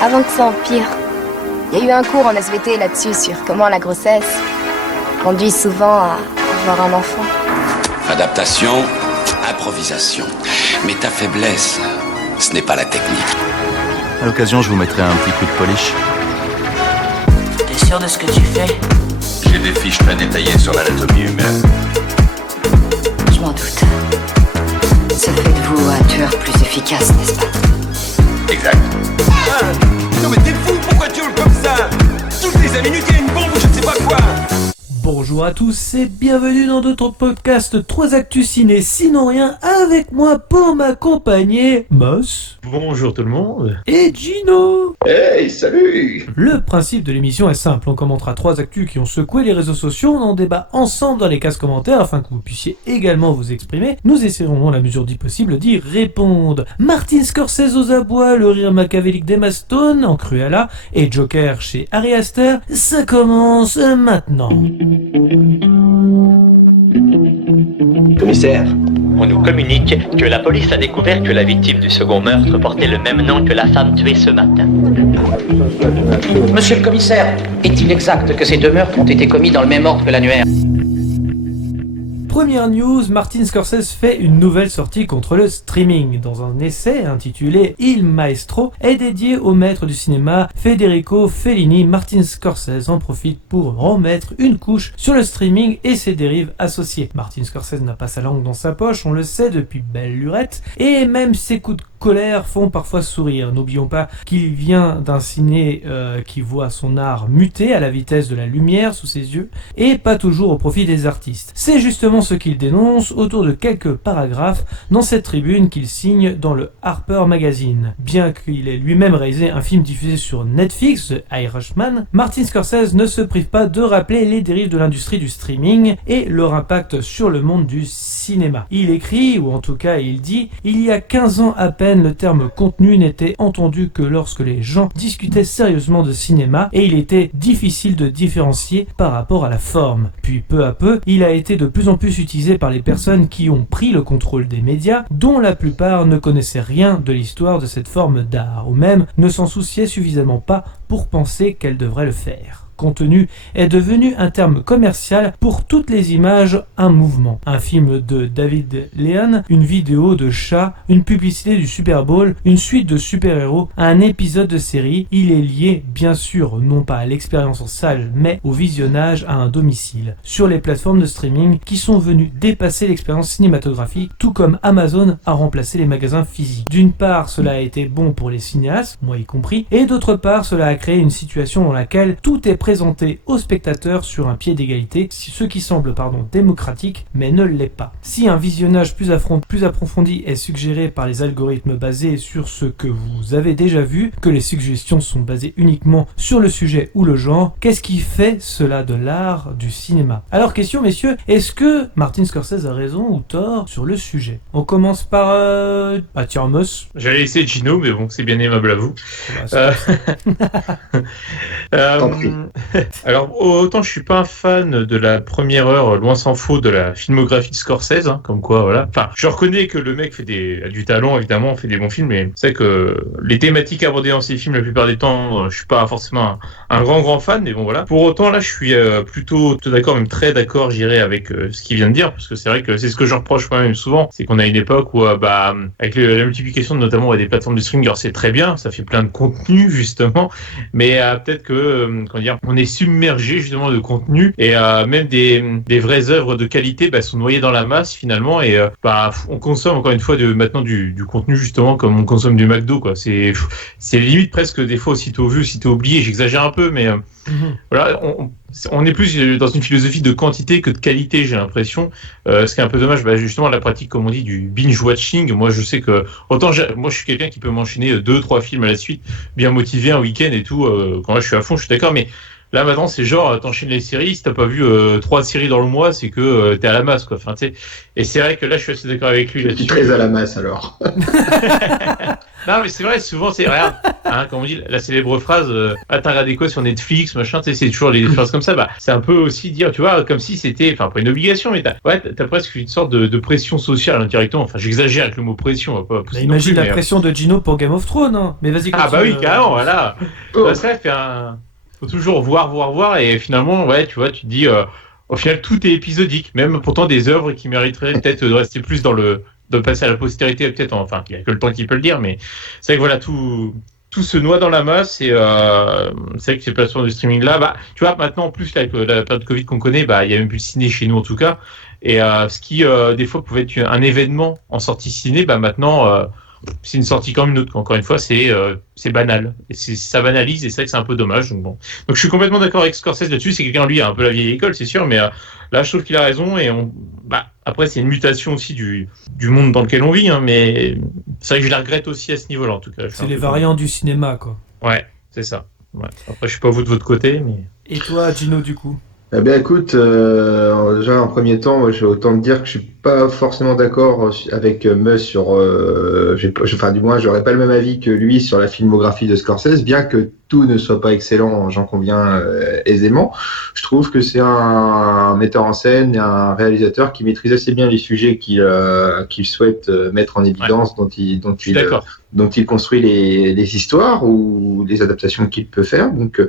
avant que ça empire. Il y a eu un cours en SVT là-dessus sur comment la grossesse conduit souvent à avoir un enfant. Adaptation, improvisation. Mais ta faiblesse, ce n'est pas la technique. À l'occasion, je vous mettrai un petit coup de polish. T'es sûr de ce que tu fais? J'ai des fiches très détaillées sur l'anatomie humaine. Je m'en doute. Ça fait de vous un tueur plus efficace, n'est-ce pas? Exact. Ah, non mais t'es fou, pourquoi tu hurles comme ça? Toutes les 5 minutes, il y a une bombe ou je ne sais pas quoi. Bonjour à tous et bienvenue dans notre podcast 3 Actus Ciné sinon rien, avec moi pour m'accompagner Moss. Bonjour tout le monde. Et Gino. Hey, salut. Le principe de l'émission est simple, on commentera 3 actus qui ont secoué les réseaux sociaux, on en débat ensemble dans les cases commentaires afin que vous puissiez également vous exprimer. Nous essaierons dans la mesure du possible d'y répondre. Martin Scorsese aux abois, le rire machiavélique d'Emma Stone en Cruella et Joker chez Ari Aster, ça commence maintenant. Commissaire. On nous communique que la police a découvert que la victime du second meurtre portait le même nom que la femme tuée ce matin. Monsieur le commissaire, est-il exact que ces 2 meurtres ont été commis dans le même ordre que l'annuaire? Première news, Martin Scorsese fait une nouvelle sortie contre le streaming. Dans un essai intitulé Il Maestro est dédié au maître du cinéma Federico Fellini, Martin Scorsese en profite pour remettre une couche sur le streaming et ses dérives associées. Martin Scorsese n'a pas sa langue dans sa poche, on le sait depuis belle lurette, et même ses coups de colère font parfois sourire. N'oublions pas qu'il vient d'un ciné qui voit son art muter à la vitesse de la lumière sous ses yeux, et pas toujours au profit des artistes. C'est justement ce qu'il dénonce autour de quelques paragraphes dans cette tribune qu'il signe dans le Harper Magazine. Bien qu'il ait lui-même réalisé un film diffusé sur Netflix, The Irishman, Martin Scorsese ne se prive pas de rappeler les dérives de l'industrie du streaming et leur impact sur le monde du cinéma. Il écrit, ou en tout cas il dit, il y a 15 ans à peine, le terme contenu n'était entendu que lorsque les gens discutaient sérieusement de cinéma et il était difficile de différencier par rapport à la forme. Puis peu à peu, il a été de plus en plus utilisé par les personnes qui ont pris le contrôle des médias, dont la plupart ne connaissaient rien de l'histoire de cette forme d'art, ou même ne s'en souciaient suffisamment pas pour penser qu'elle devrait le faire. Contenu est devenu un terme commercial pour toutes les images, un mouvement. Un film de David Lean, une vidéo de chat, une publicité du Super Bowl, une suite de super-héros, un épisode de série, il est lié bien sûr non pas à l'expérience en salle mais au visionnage à un domicile. Sur les plateformes de streaming qui sont venues dépasser l'expérience cinématographique, tout comme Amazon a remplacé les magasins physiques. D'une part, cela a été bon pour les cinéastes, moi y compris, et d'autre part, cela a créé une situation dans laquelle tout est présenté aux spectateurs sur un pied d'égalité, ce qui semble démocratique, mais ne l'est pas. Si un visionnage plus approfondi est suggéré par les algorithmes basés sur ce que vous avez déjà vu, que les suggestions sont basées uniquement sur le sujet ou le genre, qu'est-ce qui fait cela de l'art du cinéma? Alors question messieurs, est-ce que Martin Scorsese a raison ou tort sur le sujet? On commence par... tiens Moss. J'allais laisser Gino, mais bon, c'est bien aimable à vous. T'en prie. Alors, autant je suis pas un fan de la première heure, loin s'en faut, de la filmographie de Scorsese, comme quoi, voilà. Enfin, je reconnais que le mec a du talent, évidemment, fait des bons films, mais c'est que les thématiques abordées dans ces films, la plupart des temps, je suis pas forcément un grand fan, mais bon, voilà. Pour autant, là, je suis plutôt d'accord, même très d'accord, j'irai avec ce qu'il vient de dire, parce que c'est vrai que c'est ce que je reproche moi-même souvent, c'est qu'on a une époque où, avec la multiplication notamment des plateformes de streaming, alors c'est très bien, ça fait plein de contenu, justement, mais peut-être que, on est submergé justement de contenu et même des vraies œuvres de qualité sont noyées dans la masse finalement et on consomme encore une fois maintenant du contenu justement comme on consomme du McDo quoi. C'est limite presque des fois aussitôt vu, aussitôt oublié. J'exagère un peu mais voilà. On est plus dans une philosophie de quantité que de qualité, j'ai l'impression. Ce qui est un peu dommage, justement, la pratique, comme on dit, du binge-watching. Moi, je sais que, autant moi, je suis quelqu'un qui peut m'enchaîner 2-3 films à la suite, bien motivé, un week-end et tout. Quand là, je suis à fond, je suis d'accord. Mais là, maintenant, c'est genre, t'enchaînes les séries. Si t'as pas vu 3 séries dans le mois, c'est que t'es à la masse, quoi. Enfin, tu sais. Et c'est vrai que là, je suis assez d'accord avec lui là-dessus. Très à la masse, alors. Non, mais c'est vrai, souvent, c'est regarde, comme on dit, la célèbre phrase, t'as regardé quoi sur Netflix, machin, tu sais, c'est toujours les phrases comme ça, bah, c'est un peu aussi dire, tu vois, comme si c'était, enfin, pas une obligation, mais t'as presque une sorte de pression sociale indirectement, enfin, j'exagère avec le mot pression, on va pas pousser Imagine non plus, la pression de Gino pour Game of Thrones, hein. Mais vas-y, continue. Ah, bah oui, carrément, voilà. Bah, ça fait faut toujours voir, et finalement, ouais, tu vois, tu te dis, au final, tout est épisodique, même pourtant des œuvres qui mériteraient peut-être de rester plus de passer à la postérité, peut-être, enfin, il n'y a que le temps qui peut le dire, mais c'est vrai que voilà, tout se noie dans la masse, et c'est vrai que ces plateformes de streaming-là, bah, tu vois, maintenant, en plus, là, avec la période Covid qu'on connaît, bah, il n'y a même plus de ciné chez nous, en tout cas, et ce qui, des fois, pouvait être un événement en sortie ciné, bah, maintenant, c'est une sortie comme une autre. Encore une fois, c'est banal. Et ça banalise, et c'est vrai que c'est un peu dommage. Donc, bon. Donc je suis complètement d'accord avec Scorsese là-dessus. C'est quelqu'un, lui, un peu la vieille école, c'est sûr, mais là, je trouve qu'il a raison. Et après, c'est une mutation aussi du monde dans lequel on vit, hein, mais c'est vrai que je la regrette aussi à ce niveau-là, en tout cas. C'est les variants du cinéma, quoi. Ouais, c'est ça. Ouais. Après, je suis pas vous de votre côté, mais... Et toi, Gino, du coup? Eh bien, écoute, déjà en premier temps, moi, j'ai autant te dire que je suis pas forcément d'accord avec Meus sur, enfin, du moins, j'aurais pas le même avis que lui sur la filmographie de Scorsese, bien que tout ne soit pas excellent, j'en conviens aisément. Je trouve que c'est un metteur en scène et un réalisateur qui maîtrise assez bien les sujets qu'il souhaite mettre en évidence, ouais. dont il construit les histoires ou les adaptations qu'il peut faire. Donc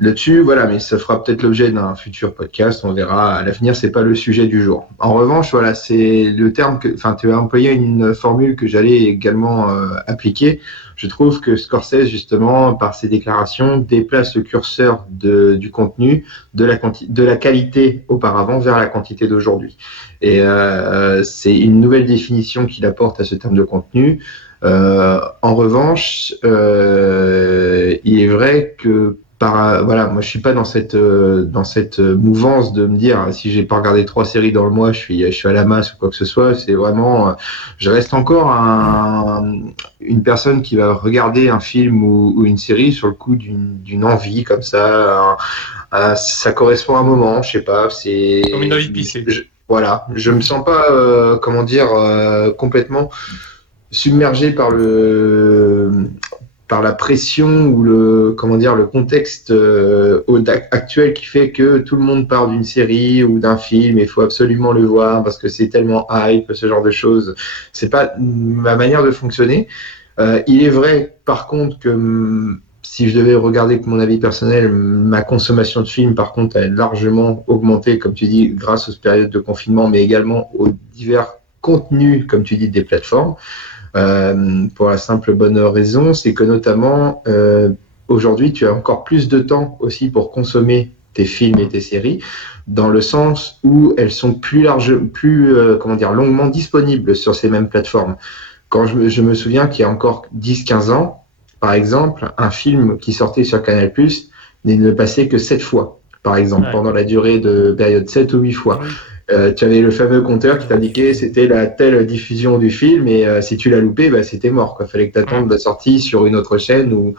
là-dessus, voilà, mais ça fera peut-être l'objet d'un futur podcast, on verra. À l'avenir, c'est pas le sujet du jour. En revanche, voilà, c'est le terme enfin, tu as employé une formule que j'allais également appliquer. Je trouve que Scorsese, justement, par ses déclarations, déplace le curseur du contenu, de la qualité auparavant vers la quantité d'aujourd'hui. Et c'est une nouvelle définition qu'il apporte à ce terme de contenu. En revanche, il est vrai que voilà, moi je suis pas dans cette mouvance de me dire si j'ai pas regardé 3 séries dans le mois, je suis à la masse ou quoi que ce soit. C'est vraiment, je reste encore une personne qui va regarder un film ou une série sur le coup d'une envie comme ça. Ça correspond à un moment, je sais pas. C'est comme une envie de pisser. Voilà, je me sens pas complètement submergé par la pression ou le contexte actuel qui fait que tout le monde parle d'une série ou d'un film et il faut absolument le voir parce que c'est tellement hype, ce genre de choses. C'est pas ma manière de fonctionner. Il est vrai, par contre, que si je devais regarder que mon avis personnel, ma consommation de films, par contre, a largement augmenté, comme tu dis, grâce aux périodes de confinement, mais également aux divers contenus, comme tu dis, des plateformes. Pour la simple bonne raison, c'est que notamment aujourd'hui tu as encore plus de temps aussi pour consommer tes films et tes séries, dans le sens où elles sont plus longuement disponibles sur ces mêmes plateformes. Quand je me souviens qu'il y a encore 10-15 ans, par exemple, un film qui sortait sur Canal+, ne passait que 7 fois, par exemple, pendant la durée de période 7 ou 8 fois. Tu avais le fameux compteur qui t'indiquait c'était la telle diffusion du film et si tu l'as loupé, c'était mort. Il fallait que tu attendes la sortie sur une autre chaîne ou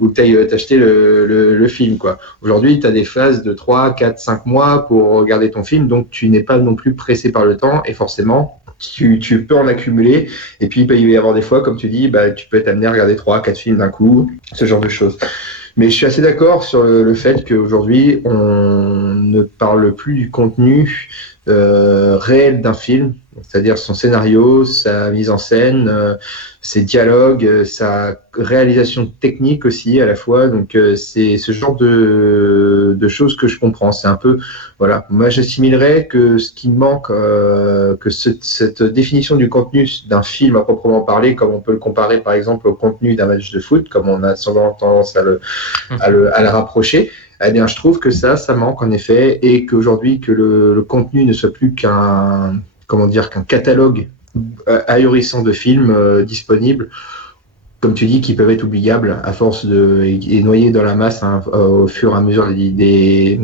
que tu ailles t'acheter le film. Aujourd'hui, tu as des phases de 3, 4, 5 mois pour regarder ton film, donc tu n'es pas non plus pressé par le temps et forcément, tu peux en accumuler. Et puis, il peut y avoir des fois, comme tu dis, tu peux être amené à regarder 3, 4 films d'un coup, ce genre de choses. Mais je suis assez d'accord sur le fait qu'aujourd'hui, on ne parle plus du contenu réel d'un film, c'est-à-dire son scénario, sa mise en scène, ses dialogues, sa réalisation technique aussi à la fois. Donc c'est ce genre de choses que je comprends. C'est un peu, voilà, moi j'assimilerais que ce qui manque, que cette définition du contenu d'un film à proprement parler, comme on peut le comparer par exemple au contenu d'un match de foot, comme on a souvent tendance à le rapprocher. Eh bien, je trouve que ça manque en effet, et qu'aujourd'hui, que le contenu ne soit plus qu'un catalogue ahurissant de films disponibles, comme tu dis, qui peuvent être oubliables à force et noyés dans la masse au fur et à mesure des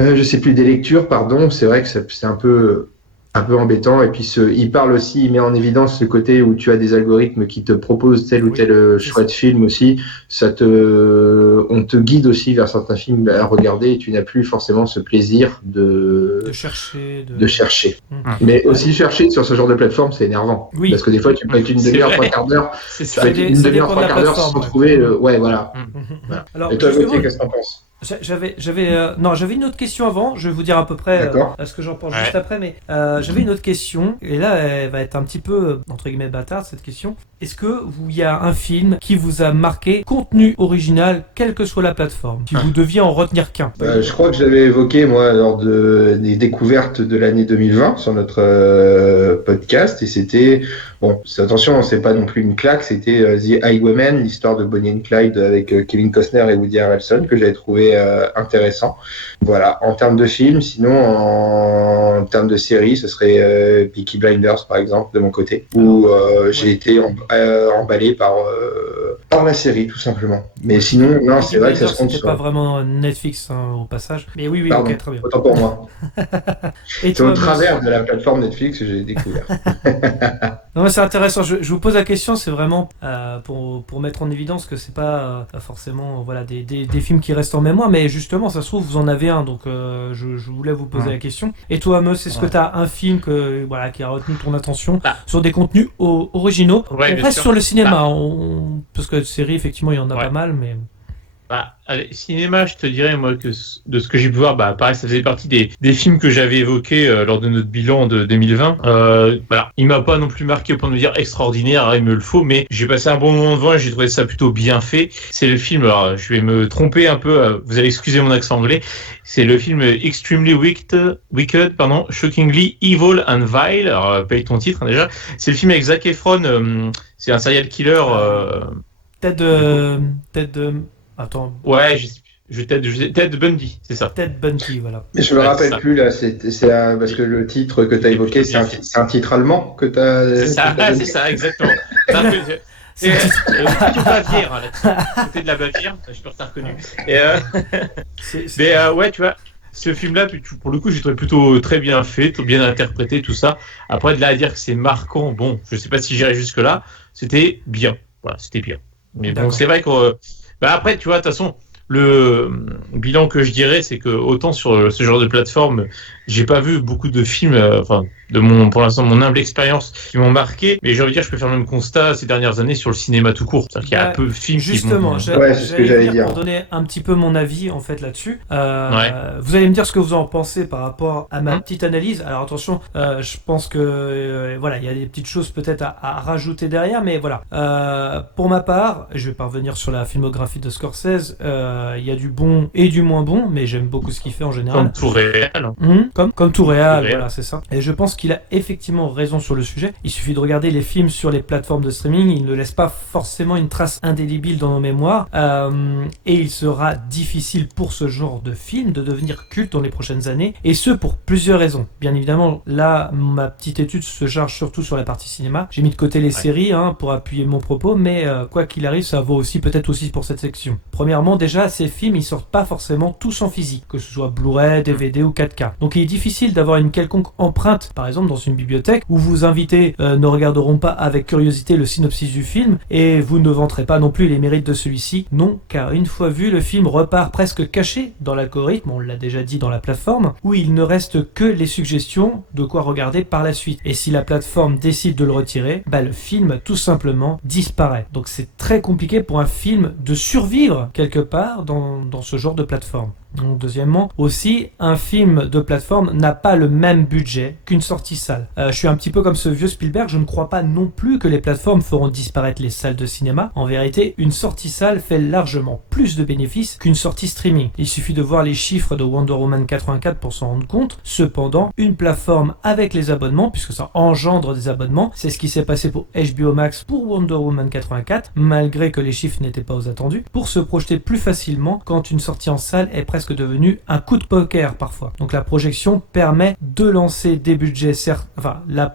je sais plus, des lectures, pardon. C'est vrai que c'est un peu un peu embêtant. Et puis il parle aussi, il met en évidence ce côté où tu as des algorithmes qui te proposent tel ou tel choix de film aussi. On te guide aussi vers certains films à regarder et tu n'as plus forcément ce plaisir de chercher. Mais aussi chercher sur ce genre de plateforme, c'est énervant. Oui. Parce que des fois, tu peux être une demi-heure, 3 quarts d'heure. Tu peux être une demi-heure, 3 quarts d'heure sans trouver. Ouais, voilà. Voilà. Alors, et toi, Gauthier, qu'est-ce que t'en penses? J'avais une autre question avant. Je vais vous dire à peu près ce que j'en pense juste après, mais j'avais une autre question et là elle va être un petit peu entre guillemets bâtarde cette question. Est-ce que il y a un film qui vous a marqué, contenu original, quelle que soit la plateforme, si vous deviez en retenir qu'un? Je crois que j'avais évoqué moi lors des découvertes de l'année 2020 sur notre podcast et c'était attention, c'est pas non plus une claque, c'était The Highwaymen, l'histoire de Bonnie and Clyde avec Kevin Costner et Woody Harrelson que j'avais trouvé intéressant. Voilà, en termes de film, sinon en termes de série, ce serait Peaky Blinders par exemple de mon côté, où j'ai été emballé par la série tout simplement. Mais sinon, non, c'est vrai que ça se compte. C'était pas vraiment Netflix au passage. Mais oui, pardon, ok, très bien. Autant pour moi. C'est au travers de la plateforme Netflix que j'ai découvert. Non, mais c'est intéressant. Je vous pose la question, c'est vraiment pour mettre en évidence que c'est pas forcément des films qui restent en mémoire, mais justement, ça se trouve, vous en avez un, donc je voulais vous poser la question. Et toi, Amos, est-ce que tu as un film qui a retenu ton attention sur des contenus originaux? On reste sur le cinéma, parce que séries, effectivement, il y en a pas mal, mais... Allez, cinéma, je te dirais, moi, que de ce que j'ai pu voir, pareil, ça faisait partie des films que j'avais évoqués lors de notre bilan de 2020. Il m'a pas non plus marqué au point de me dire extraordinaire, il me le faut, mais j'ai passé un bon moment devant et j'ai trouvé ça plutôt bien fait. C'est le film, alors je vais me tromper un peu, vous allez excuser mon accent anglais, c'est le film Extremely Wicked, Shockingly Evil and Vile, alors paye ton titre déjà. C'est le film avec Zac Efron, c'est un serial killer... Attends. Ouais, Ted Bundy, c'est ça. Ted Bundy, voilà. Mais je me rappelle plus là, parce que le titre que tu as évoqué, c'est un titre allemand que tu as. C'est ça, exactement. C'est plutôt Bavière, côté de la Bavière, je peux t'as reconnu. Mais tu vois, ce film-là, pour le coup, j'ai trouvé plutôt très bien fait, bien interprété, tout ça. Après, de là à dire que c'est marquant, bon, je sais pas si j'irai jusque-là, c'était bien. Voilà, c'était bien. Mais bon, c'est vrai que. Après, tu vois, de toute façon, le bilan que je dirais, c'est que autant sur ce genre de plateforme, j'ai pas vu beaucoup de films, pour l'instant, mon humble expérience, qui m'ont marqué. Mais j'ai envie de dire, je peux faire le même constat ces dernières années sur le cinéma tout court. C'est-à-dire qu'il y a peu de films justement, c'est ce que j'allais dire. Pour donner un petit peu mon avis, en fait, là-dessus. Vous allez me dire ce que vous en pensez par rapport à ma petite analyse. Alors, attention, je pense que, il y a des petites choses peut-être à rajouter derrière, mais voilà. Pour ma part, je vais pas revenir sur la filmographie de Scorsese, il y a du bon et du moins bon, mais j'aime beaucoup ce qu'il fait en général. Comme tout réel. Comme tout réel, voilà, c'est ça. Et je pense qu'il a effectivement raison sur le sujet. Il suffit de regarder les films sur les plateformes de streaming, ils ne laissent pas forcément une trace indélébile dans nos mémoires, et il sera difficile pour ce genre de film de devenir culte dans les prochaines années, et ce pour plusieurs raisons. Bien évidemment, là, ma petite étude se charge surtout sur la partie cinéma. J'ai mis de côté les séries pour appuyer mon propos, mais quoi qu'il arrive, ça vaut aussi peut-être aussi pour cette section. Premièrement, déjà, ces films, ils sortent pas forcément tous en physique, que ce soit Blu-ray, DVD ou 4K. Donc il est difficile d'avoir une quelconque empreinte, par exemple dans une bibliothèque, où vos invités ne regarderont pas avec curiosité le synopsis du film, et vous ne vanterez pas non plus les mérites de celui-ci. Non, car une fois vu, le film repart presque caché dans l'algorithme, on l'a déjà dit dans la plateforme, où il ne reste que les suggestions de quoi regarder par la suite. Et si la plateforme décide de le retirer, le film tout simplement disparaît. Donc c'est très compliqué pour un film de survivre quelque part dans ce genre de plateforme. Donc, deuxièmement, aussi, un film de plateforme n'a pas le même budget qu'une sortie salle. Je suis un petit peu comme ce vieux Spielberg, je ne crois pas non plus que les plateformes feront disparaître les salles de cinéma. En vérité, une sortie salle fait largement plus de bénéfices qu'une sortie streaming. Il suffit de voir les chiffres de Wonder Woman 84 pour s'en rendre compte. Cependant, une plateforme avec les abonnements, puisque ça engendre des abonnements, c'est ce qui s'est passé pour HBO Max pour Wonder Woman 84, malgré que les chiffres n'étaient pas aux attendus, pour se projeter plus facilement quand une sortie en salle est presque presque devenu un coup de poker parfois. Donc la projection permet de lancer des budgets, certes, enfin la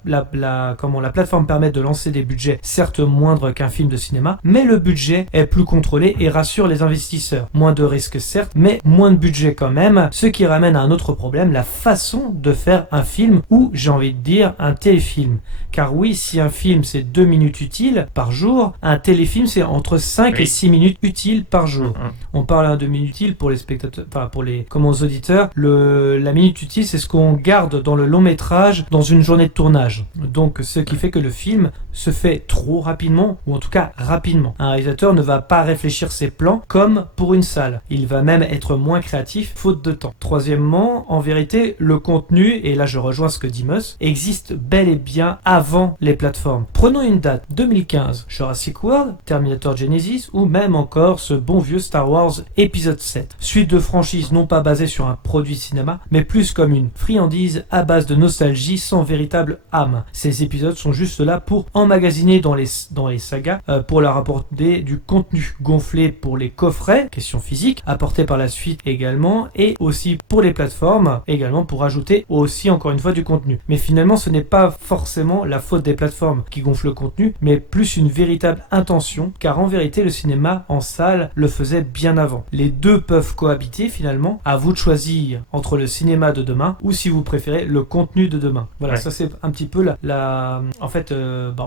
plateforme permet de lancer des budgets certes moindres qu'un film de cinéma, mais le budget est plus contrôlé et rassure les investisseurs. Moins de risques certes, mais moins de budget quand même, ce qui ramène à un autre problème, la façon de faire un film ou, j'ai envie de dire, un téléfilm. Car oui, si un film c'est 2 minutes utiles par jour, un téléfilm c'est entre 5 et 6 minutes utiles par jour. On parle de minutes utiles pour les spectateurs, enfin pour les auditeurs. La minute utile c'est ce qu'on garde dans le long métrage dans une journée de tournage. Donc ce qui fait que le film se fait trop rapidement, ou en tout cas rapidement. Un réalisateur ne va pas réfléchir ses plans comme pour une salle. Il va même être moins créatif faute de temps. Troisièmement, en vérité, le contenu, et là je rejoins ce que dit Mus, existe bel et bien avant les plateformes. Prenons une date, 2015, Jurassic World, Terminator Genesis, ou même encore ce bon vieux Star Wars épisode 7. Suite de franchise non pas basée sur un produit cinéma, mais plus comme une friandise à base de nostalgie sans véritable âme. Ces épisodes sont juste là pour emmagasiner dans les sagas, pour leur apporter du contenu gonflé pour les coffrets, question physique, apporté par la suite également, et aussi pour les plateformes, également pour ajouter aussi encore une fois du contenu. Mais finalement ce n'est pas forcément la faute des plateformes qui gonflent le contenu, mais plus une véritable intention, car en vérité le cinéma en salle le faisait bien avant. Les deux peuvent cohabiter finalement, à vous de choisir entre le cinéma de demain ou si vous préférez le contenu de demain. Voilà, ça c'est un petit peu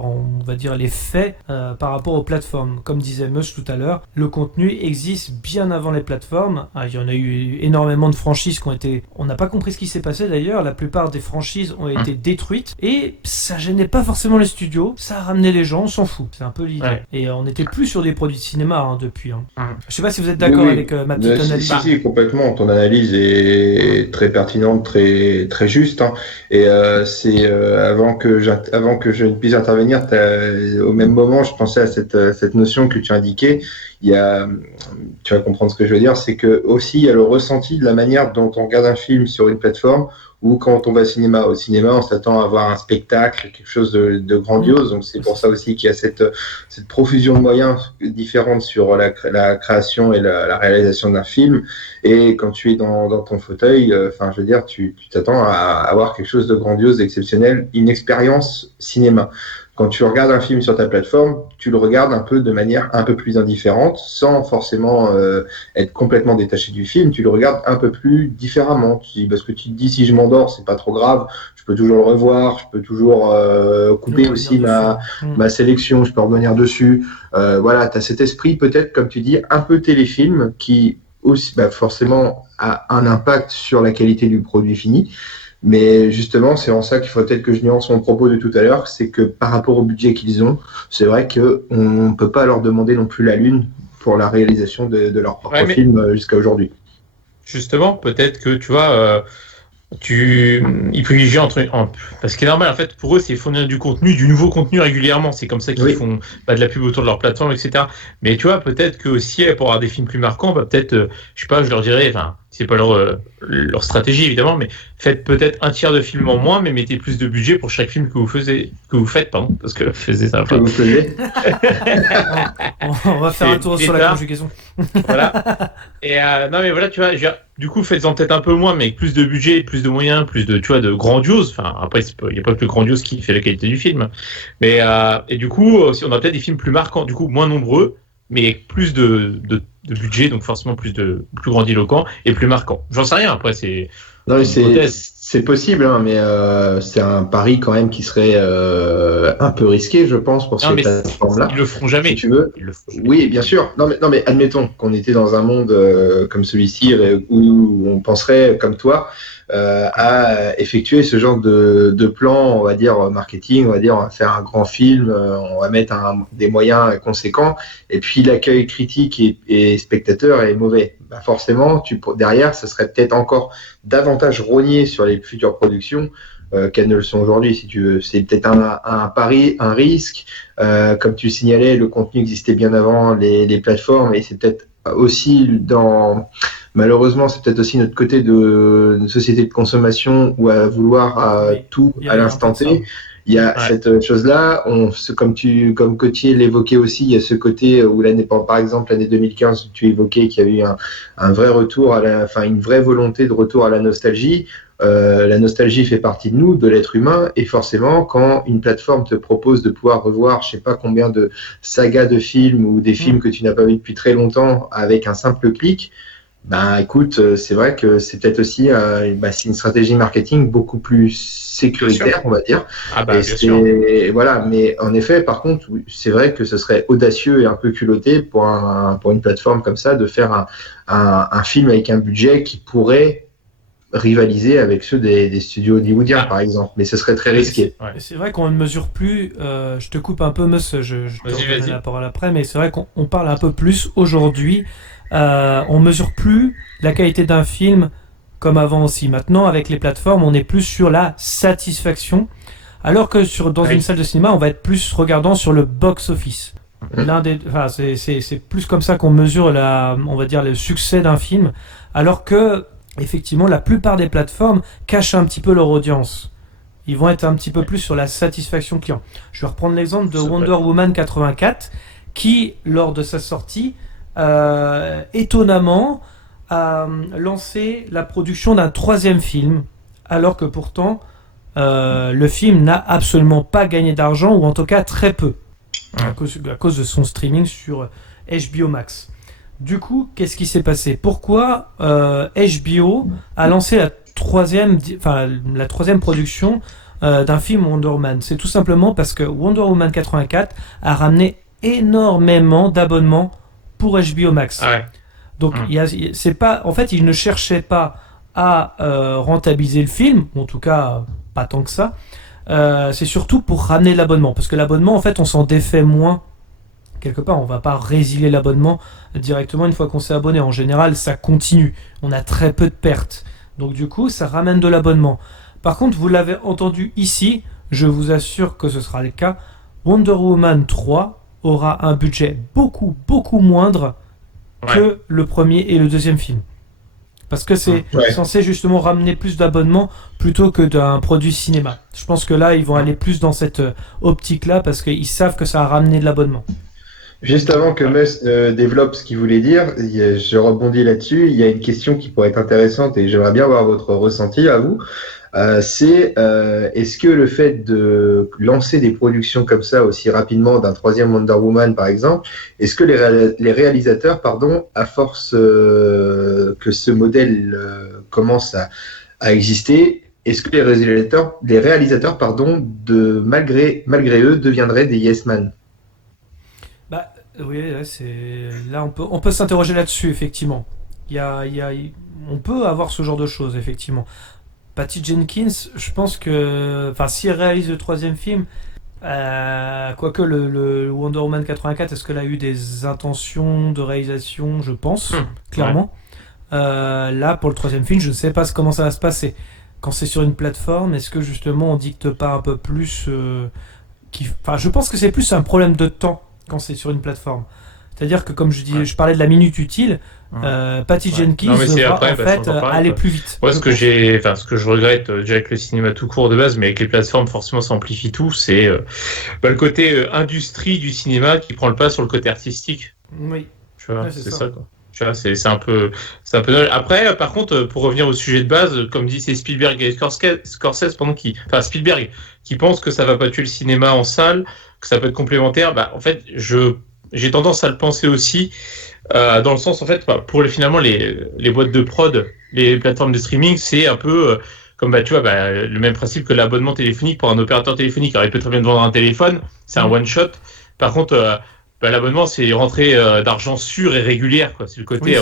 on va dire les faits par rapport aux plateformes. Comme disait Mush tout à l'heure, le contenu existe bien avant les plateformes. Il y en a eu énormément de franchises qui ont été... On n'a pas compris ce qui s'est passé d'ailleurs, la plupart des franchises ont été détruites et ça gênait pas forcément les studios, ça a ramené les gens, on s'en fout. C'est un peu l'idée. Et on n'était plus sur des produits de cinéma depuis. Je sais pas si vous êtes d'accord avec ma petite analyse. Si, complètement. Ton analyse est très pertinente, très, très juste. Et c'est avant que je ne puisse intervenir, au même moment, je pensais à cette notion que tu indiquais. Tu vas comprendre ce que je veux dire, c'est que aussi il y a le ressenti de la manière dont on regarde un film sur une plateforme ou quand on va au cinéma. Au cinéma, on s'attend à voir un spectacle, quelque chose de grandiose. Donc c'est pour ça aussi qu'il y a cette profusion de moyens différentes sur la création et la réalisation d'un film. Et quand tu es dans ton fauteuil, tu t'attends à avoir quelque chose de grandiose, d'exceptionnel, une expérience cinéma. Quand tu regardes un film sur ta plateforme, tu le regardes un peu de manière un peu plus indifférente, sans forcément être complètement détaché du film. Tu le regardes un peu plus différemment. Parce que tu te dis, si je m'endors, c'est pas trop grave. Je peux toujours le revoir. Je peux toujours couper aussi ma sélection. Je peux revenir dessus. Voilà, tu as cet esprit peut-être, comme tu dis, un peu téléfilm qui aussi, forcément a un impact sur la qualité du produit fini. Mais justement, c'est en ça qu'il faut peut-être que je nuance mon propos de tout à l'heure, c'est que par rapport au budget qu'ils ont, c'est vrai qu'on ne peut pas leur demander non plus la lune pour la réalisation de leur propre film jusqu'à aujourd'hui. Justement, peut-être que, tu vois, ils privilégient parce que normal, en fait, pour eux, c'est fournir du nouveau contenu régulièrement. C'est comme ça qu'ils font de la pub autour de leur plateforme, etc. Mais tu vois, peut-être que aussi, pour avoir des films plus marquants, peut-être, je sais pas, je leur dirais, c'est pas leur stratégie évidemment, mais faites peut-être un tiers de films en moins, mais mettez plus de budget pour chaque film que vous faites, parce que faisez ça. Que vous faisiez. On va faire un tour sur la conjugaison. Voilà. Et non mais voilà, tu vois, du coup faites-en peut-être un peu moins, mais avec plus de budget, plus de moyens, plus de, tu vois, de grandiose. Enfin après, il n'y a pas que le grandiose qui fait la qualité du film. Mais et du coup, on a peut-être des films plus marquants, du coup moins nombreux, mais avec plus de budget, donc forcément plus grandiloquent et plus marquant. J'en sais rien, après c'est... Non, mais c'est possible, mais c'est un pari quand même qui serait un peu risqué, je pense, pour cette plateforme-là. Ils le feront jamais. Si tu veux. Oui, bien sûr. Non, mais admettons qu'on était dans un monde comme celui-ci où on penserait, comme toi, à effectuer ce genre de plan, on va dire marketing, on va faire un grand film, on va mettre des moyens conséquents, et puis l'accueil critique et spectateur est mauvais. Forcément, derrière, ce serait peut-être encore davantage rogné sur les futures productions qu'elles ne le sont aujourd'hui, si tu veux. C'est peut-être un pari, un risque. Comme tu signalais, le contenu existait bien avant les plateformes, et c'est peut-être aussi dans malheureusement, c'est peut-être aussi notre côté de société de consommation où à vouloir Oui, tout il y a à un l'instant peu de ça. T. Il y a Ouais. cette chose-là, comme Cotier l'évoquait aussi, il y a ce côté où par exemple l'année 2015, tu évoquais qu'il y a eu un vrai retour une vraie volonté de retour à la nostalgie. La nostalgie fait partie de nous, de l'être humain, et forcément, quand une plateforme te propose de pouvoir revoir, je sais pas combien de sagas de films ou des films que tu n'as pas vus depuis très longtemps avec un simple clic, ben écoute, c'est vrai que c'est peut-être aussi c'est une stratégie marketing beaucoup plus sécuritaire, on va dire. Ah bah Et bien sûr. voilà, mais en effet, par contre, oui, c'est vrai que ce serait audacieux et un peu culotté pour une plateforme comme ça de faire un film avec un budget qui pourrait rivaliser avec ceux des studios hollywoodiens, Ah. par exemple. Mais ce serait très risqué. Ouais. Et c'est vrai qu'on ne mesure plus, je te coupe un peu, Mus, je te Vas-y, redonne vas-y. la parole après, mais c'est vrai qu'on parle un peu plus aujourd'hui, on mesure plus la qualité d'un film comme avant aussi. Maintenant, avec les plateformes, on est plus sur la satisfaction, alors que dans Oui. une salle de cinéma, on va être plus regardant sur le box-office. C'est plus comme ça qu'on mesure on va dire, le succès d'un film, alors que effectivement, la plupart des plateformes cachent un petit peu leur audience. Ils vont être un petit peu plus sur la satisfaction client. Je vais reprendre l'exemple de C'est Wonder vrai. Woman 84, qui, lors de sa sortie, étonnamment, a lancé la production d'un 3e film, alors que pourtant, le film n'a absolument pas gagné d'argent, ou en tout cas très peu, à cause de son streaming sur HBO Max. Du coup, qu'est-ce qui s'est passé? Pourquoi HBO a lancé la troisième production d'un film Wonder Woman? C'est tout simplement parce que Wonder Woman 84 a ramené énormément d'abonnements pour HBO Max. Ah ouais. Donc, c'est pas, en fait, ils ne cherchaient pas à rentabiliser le film, ou en tout cas pas tant que ça. C'est surtout pour ramener l'abonnement, parce que l'abonnement, en fait, on s'en défait moins. Quelque part, on va pas résilier l'abonnement directement une fois qu'on s'est abonné. En général, ça continue. On a très peu de pertes. Donc du coup, ça ramène de l'abonnement. Par contre, vous l'avez entendu ici, je vous assure que ce sera le cas. Wonder Woman 3 aura un budget beaucoup, beaucoup moindre que le premier et le deuxième film. Parce que c'est censé justement ramener plus d'abonnements plutôt que d'un produit cinéma. Je pense que là, ils vont aller plus dans cette optique-là parce qu'ils savent que ça a ramené de l'abonnement. Juste avant que Mus développe ce qu'il voulait dire, je rebondis là-dessus. Il y a une question qui pourrait être intéressante et j'aimerais bien avoir votre ressenti à vous. Est-ce que le fait de lancer des productions comme ça aussi rapidement d'un 3e Wonder Woman par exemple, est-ce que les réalisateurs, à force que ce modèle commence à exister, est-ce que les réalisateurs malgré eux deviendraient des yes man? Oui, là on peut s'interroger là-dessus effectivement. On peut avoir ce genre de choses effectivement. Patty Jenkins, je pense que, si elle réalise le 3e film, quoique le Wonder Woman 84, est-ce qu'elle a eu des intentions de réalisation? Je pense, clairement. Là, pour le 3e film, je ne sais pas comment ça va se passer. Quand c'est sur une plateforme, est-ce que justement on dicte pas un peu plus je pense que c'est plus un problème de temps quand c'est sur une plateforme. C'est-à-dire que, comme je parlais de la minute utile, Patty Jenkins devra aller plus vite. Moi, ce que je regrette déjà avec le cinéma tout court de base, mais avec les plateformes, forcément, ça amplifie tout, c'est le côté industrie du cinéma qui prend le pas sur le côté artistique. Oui. Tu vois, c'est ça, quoi. Tu vois, c'est un peu dommage. Après, par contre, pour revenir au sujet de base, comme dit, c'est Spielberg et Scorsese, Spielberg, qui pense que ça va pas tuer le cinéma en salle, que ça peut être complémentaire. En fait, j'ai tendance à le penser aussi, dans le sens, en fait, pour finalement les boîtes de prod, les plateformes de streaming, c'est un peu comme le même principe que l'abonnement téléphonique pour un opérateur téléphonique. Alors, il peut très bien te vendre un téléphone, c'est un one shot. Par contre, l'abonnement, c'est une rentrée d'argent sûre et régulière, quoi. C'est le côté,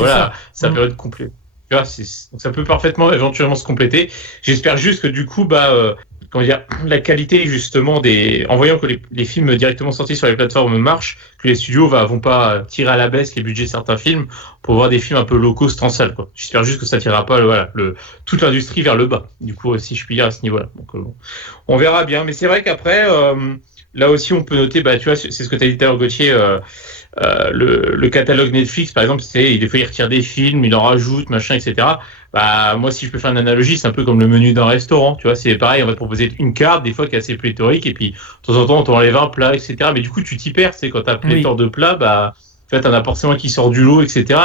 ça période complète. Tu vois, donc ça peut parfaitement éventuellement se compléter. J'espère juste que du coup, la qualité justement en voyant que les films directement sortis sur les plateformes marchent, que les studios vont pas tirer à la baisse les budgets de certains films pour voir des films un peu low cost en salle, quoi. J'espère juste que ça tirera pas toute l'industrie vers le bas. Du coup, si je puis dire à ce niveau-là. Donc, on verra bien. Mais c'est vrai qu'après, là aussi, on peut noter, tu vois, c'est ce que tu as dit tout à l'heure, Gauthier, le catalogue Netflix, par exemple, des fois, il retire des films, il en rajoute, machin, etc. Moi, si je peux faire une analogie, c'est un peu comme le menu d'un restaurant, tu vois, c'est pareil, on va te proposer une carte, des fois, qui est assez pléthorique, et puis, de temps en temps, on t'enlève un plat, etc. Mais du coup, tu t'y perds, quand t'as pléthore de plats, tu vois, t'en as forcément qui sort du lot, etc.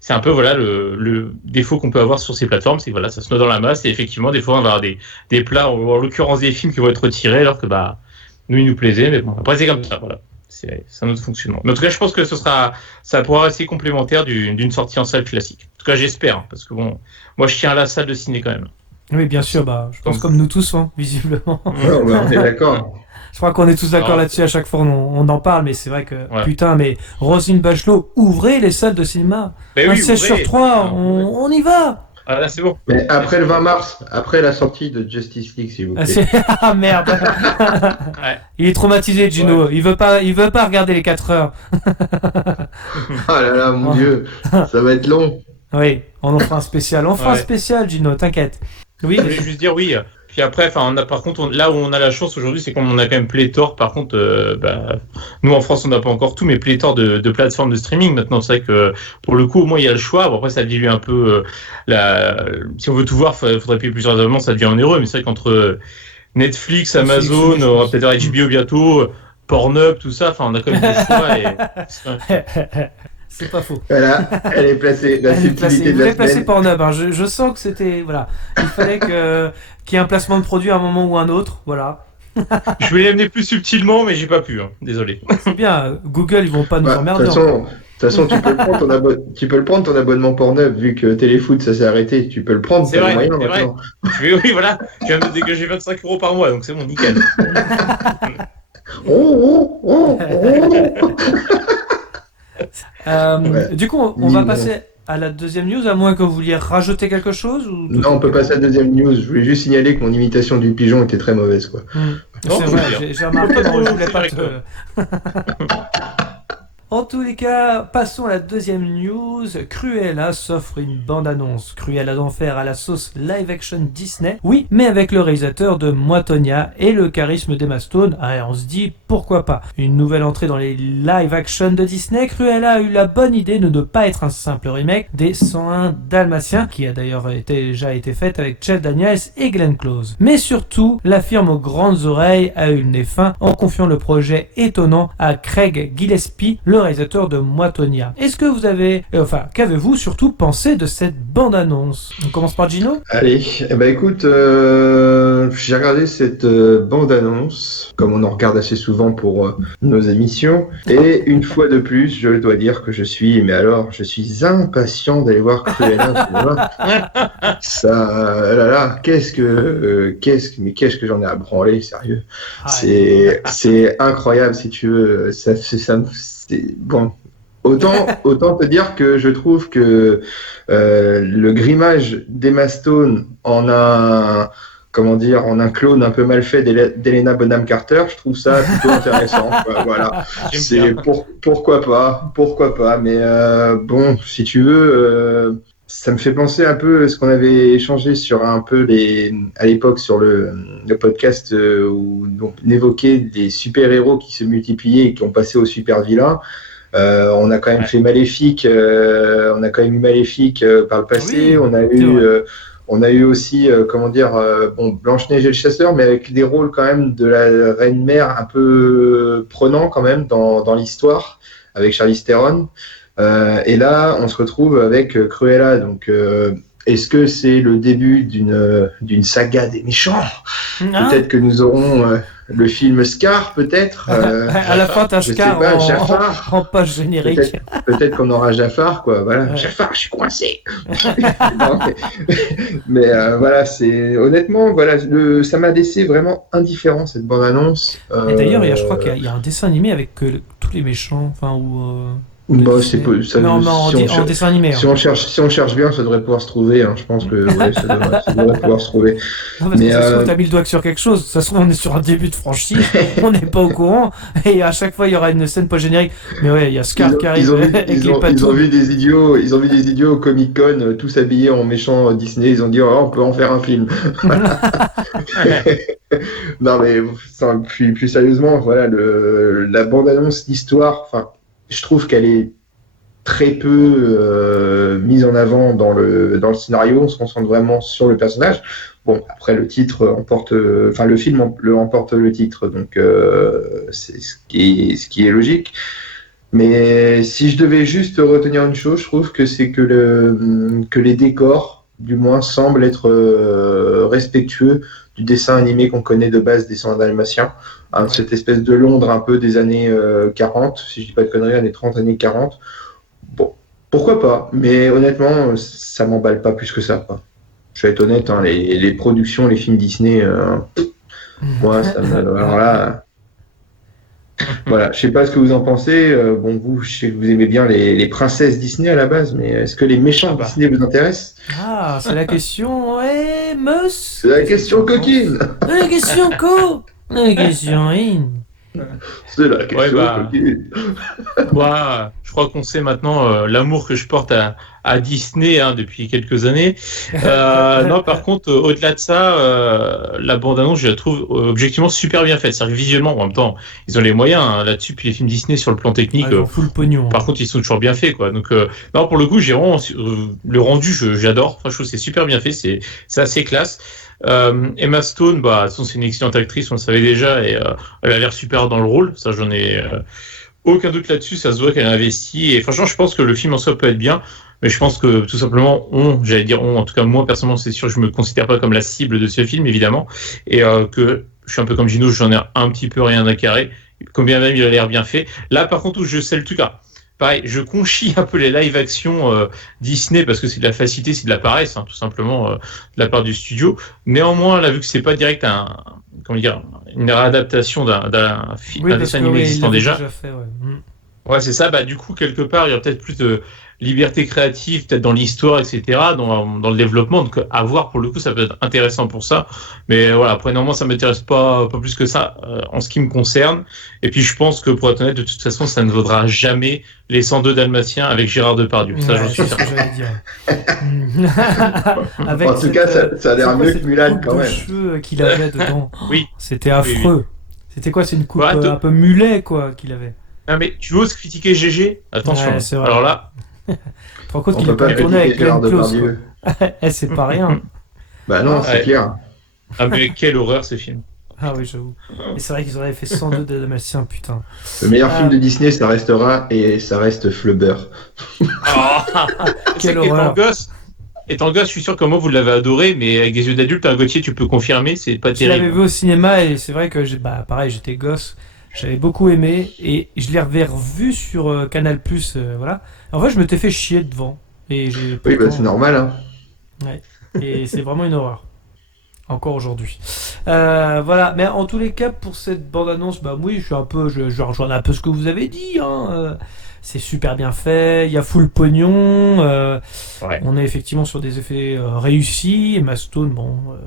C'est un peu, voilà, le défaut qu'on peut avoir sur ces plateformes, c'est que, voilà, ça se noie dans la masse, et effectivement, des fois, on va avoir des plats, en l'occurrence des films qui vont être retirés, alors que, nous, il nous plaisait, mais bon, après, c'est comme ça, voilà. C'est un autre fonctionnement. Mais en tout cas, je pense que ça pourra rester complémentaire d'une sortie en salle classique. En tout cas, j'espère, hein, parce que bon, moi, je tiens à la salle de ciné quand même. Oui, bien sûr, je pense comme nous tous, visiblement. Ouais, on est d'accord. Je crois qu'on est tous d'accord là-dessus, à chaque fois on en parle, mais c'est vrai que, putain, mais Roselyne Bachelot, ouvrez les salles de cinéma. Un siège sur 3, on y va. Ah là, c'est bon. Mais après le 20 mars, après la sortie de Justice League, s'il vous plaît. Ah merde. Il est traumatisé, Gino. Ouais. Il veut pas regarder les 4 heures. Ah là là, mon Dieu, ça va être long. Oui, on en fera un spécial. On fera un spécial, Gino, t'inquiète. Oui. Je voulais juste dire oui. Puis après, par contre, là où on a la chance aujourd'hui, c'est qu'on a quand même pléthore. Par contre, nous en France, on n'a pas encore tout, mais pléthore de plateformes de streaming. Maintenant, c'est vrai que pour le coup, au moins, il y a le choix. Bon, après, ça dilue un peu si on veut tout voir, faudrait payer plusieurs abonnements, ça devient onéreux. Mais c'est vrai qu'entre Netflix, Amazon, on va peut-être avoir HBO bientôt, Pornhub, tout ça, on a quand même des choix. C'est pas faux. Voilà, elle est placée. La subtilité de la semaine. Placé Pornhub. Je sens que c'était, voilà, il fallait qu'il y ait un placement de produit à un moment ou à un autre, voilà. Je voulais l'amener plus subtilement, mais j'ai pas pu. Désolé. C'est bien. Google, ils vont pas nous emmerder. De toute façon, tu peux le prendre ton abonnement Pornhub, vu que Téléfoot ça s'est arrêté. Tu peux le prendre. C'est vrai. Oui, voilà. Je viens de dégager 25 € par mois, donc c'est bon, nickel. Du coup, on va passer à la deuxième news, à moins que vous vouliez rajouter quelque chose ou... Non, on peut passer à la deuxième news. Je voulais juste signaler que mon imitation du pigeon était très mauvaise, quoi. C'est vrai, j'ai remarqué, mais je voulais pas te... En tous les cas, passons à la deuxième news. Cruella s'offre une bande-annonce. Cruella d'enfer à la sauce live-action Disney. Oui, mais avec le réalisateur de Moi, Tonya et le charisme d'Emma Stone. On se dit, pourquoi pas. Une nouvelle entrée dans les live-action de Disney. Cruella a eu la bonne idée de ne pas être un simple remake des 101 Dalmatiens, qui a d'ailleurs déjà été faite avec Jeff Daniels et Glenn Close. Mais surtout, la firme aux grandes oreilles a eu le nez fin en confiant le projet étonnant à Craig Gillespie, le réalisateur de Moi, Tonya. Est-ce que vous avez... qu'avez-vous surtout pensé de cette bande-annonce? On commence par Gino? Allez, écoute, j'ai regardé cette bande-annonce, comme on en regarde assez souvent pour nos émissions, et une fois de plus, je dois dire que je suis impatient d'aller voir Cruella. Ça, qu'est-ce que j'en ai à branler, sérieux. C'est incroyable, si tu veux. Bon, autant te dire que je trouve que le grimage d'Emma Stone en un clone un peu mal fait d'Helena Bonham Carter, je trouve ça plutôt intéressant. Voilà, pourquoi pas. Mais bon, si tu veux, ça me fait penser un peu à ce qu'on avait échangé sur un peu à l'époque sur le podcast où on évoquait des super-héros qui se multipliaient et qui ont passé aux super-vilains. On a quand même fait Maléfique, on a quand même eu Maléfique par le passé. Oui, on a eu aussi, Blanche-Neige et le Chasseur, mais avec des rôles quand même de la Reine-Mère un peu prenants quand même dans l'histoire, avec Charlize Theron. Et là, on se retrouve avec Cruella. Donc, est-ce que c'est le début d'une saga des méchants? Peut-être que nous aurons le film Scar, peut-être. À la fin, t'as Scar Jafar. En page générique. Peut-être qu'on aura Jafar, quoi. Voilà. Ouais. Jafar, je suis coincé. mais voilà, honnêtement, voilà, ça m'a laissé vraiment indifférent cette bande-annonce. Et d'ailleurs, je crois qu'il y a un dessin animé avec tous les méchants, Bah, Disney. ça, Non, en dessin animé. si on cherche bien, ça devrait pouvoir se trouver. Hein. Je pense que ouais, ça devrait pouvoir se trouver. Non, parce Mais, que ça se trouve, t'as mis le doigt sur quelque chose. Ça se trouve, on est sur un début de franchise, on n'est pas au courant, et à chaque fois, il y aura une scène post-générique. Mais ouais, il y a Scar qui arrive avec les ils ont patous. vu des idiots au Comic Con, tous habillés en méchants Disney. Ils ont dit, oh, on peut en faire un film. Non, mais plus sérieusement, voilà, la bande-annonce d'histoire, enfin, je trouve qu'elle est très peu mise en avant dans le scénario. On se concentre vraiment sur le personnage. Bon, après, le titre emporte, le film emporte le titre, donc c'est ce qui est logique. Mais si je devais juste retenir une chose, je trouve que c'est que les décors, du moins, semblent être respectueux du dessin animé qu'on connaît de base des 100 Dalmatiens, hein, cette espèce de Londres un peu des années 40, si je dis pas de conneries, années 30, années 40. Bon, pourquoi pas, mais honnêtement, ça m'emballe pas plus que ça, quoi. Je vais être honnête, hein, les productions, les films Disney, moi, ça me... Alors là... Voilà, je sais pas ce que vous en pensez. Bon, vous, je sais que vous aimez bien les princesses Disney à la base, mais est-ce que les méchants Disney vous intéressent? Ah, c'est la question, ouais, Meus. C'est la question coquine. La question la question in. C'est la question Ouais, coquine. Moi, je crois qu'on sait maintenant l'amour que je porte à Disney depuis quelques années. Non, par contre, au-delà de ça, la bande-annonce, je la trouve objectivement super bien faite. C'est-à-dire que visuellement, en même temps, ils ont les moyens là-dessus. Puis les films Disney sur le plan technique, Ils ont full pognon. par contre, ils sont toujours bien faits, quoi. Donc, non, pour le coup, j'ai vraiment le rendu, j'adore. Enfin, je trouve que c'est super bien fait. C'est assez classe. Emma Stone, de toute façon, c'est une excellente actrice, on le savait déjà, et elle a l'air super dans le rôle. Ça, j'en ai aucun doute là-dessus. Ça se voit qu'elle a investi. Et franchement, je pense que le film en soi peut être bien. Mais je pense que tout simplement, en tout cas moi personnellement, c'est sûr, je me considère pas comme la cible de ce film, évidemment, et que je suis un peu comme Gino, j'en ai un petit peu rien à carrer. Combien même il a l'air bien fait. Là, par contre, où je sais le truc, pareil, je conchis un peu les live-action Disney parce que c'est de la facilité, c'est de la paresse, tout simplement, de la part du studio. Néanmoins, là, vu que c'est pas direct une réadaptation d'un dessin animé existant déjà. Fait, ouais. Ouais, c'est ça. Du coup, quelque part, il y a peut-être plus de liberté créative, peut-être dans l'histoire, etc., dans le développement. Donc, à voir, pour le coup, ça peut être intéressant pour ça. Mais voilà, après, normalement, ça m'intéresse pas plus que ça en ce qui me concerne. Et puis, je pense que, pour être honnête, de toute façon, ça ne vaudra jamais les 102 Dalmatiens avec Gérard Depardieu. Ça, j'en suis certain. C'est ce que j'allais dire. Avec en tout cas, ça a l'air mieux que Mulan, quand même. Cheveux qu'il avait dedans. Oui. C'était affreux. Oui. C'était quoi? C'est une coupe un peu mulet, quoi, qu'il avait. Ah, mais tu oses critiquer GG? Attention. Ouais, c'est vrai. Alors là... Tu te rends compte qu'il peut est pas pas tourné avec Gérard Glenn Close, Depardieu. c'est pas rien. Bah non, c'est clair. Ah, mais quelle horreur, ces films. Ah oui, j'avoue. Et c'est vrai qu'ils auraient fait 102 Dalmatiens, putain. Le meilleur film de Disney, ça restera, et ça reste Flubber. Quelle horreur. Étant gosse, je suis sûr que moi vous l'avez adoré, mais avec des yeux d'adulte, Gauthier, tu peux confirmer, c'est pas Je terrible. l'avais vu au cinéma et c'est vrai que pareil, j'étais gosse, j'avais beaucoup aimé et je l'ai revu sur Canal+, voilà. En fait, je m'étais fait chier devant. Et Oui, c'est normal, hein. Ouais. Et c'est vraiment une horreur. Encore aujourd'hui. Voilà, mais en tous les cas, pour cette bande-annonce, oui, je rejoins un peu ce que vous avez dit, hein. C'est super bien fait, il y a full pognon, Ouais. on est effectivement sur des effets réussis. Emma Stone,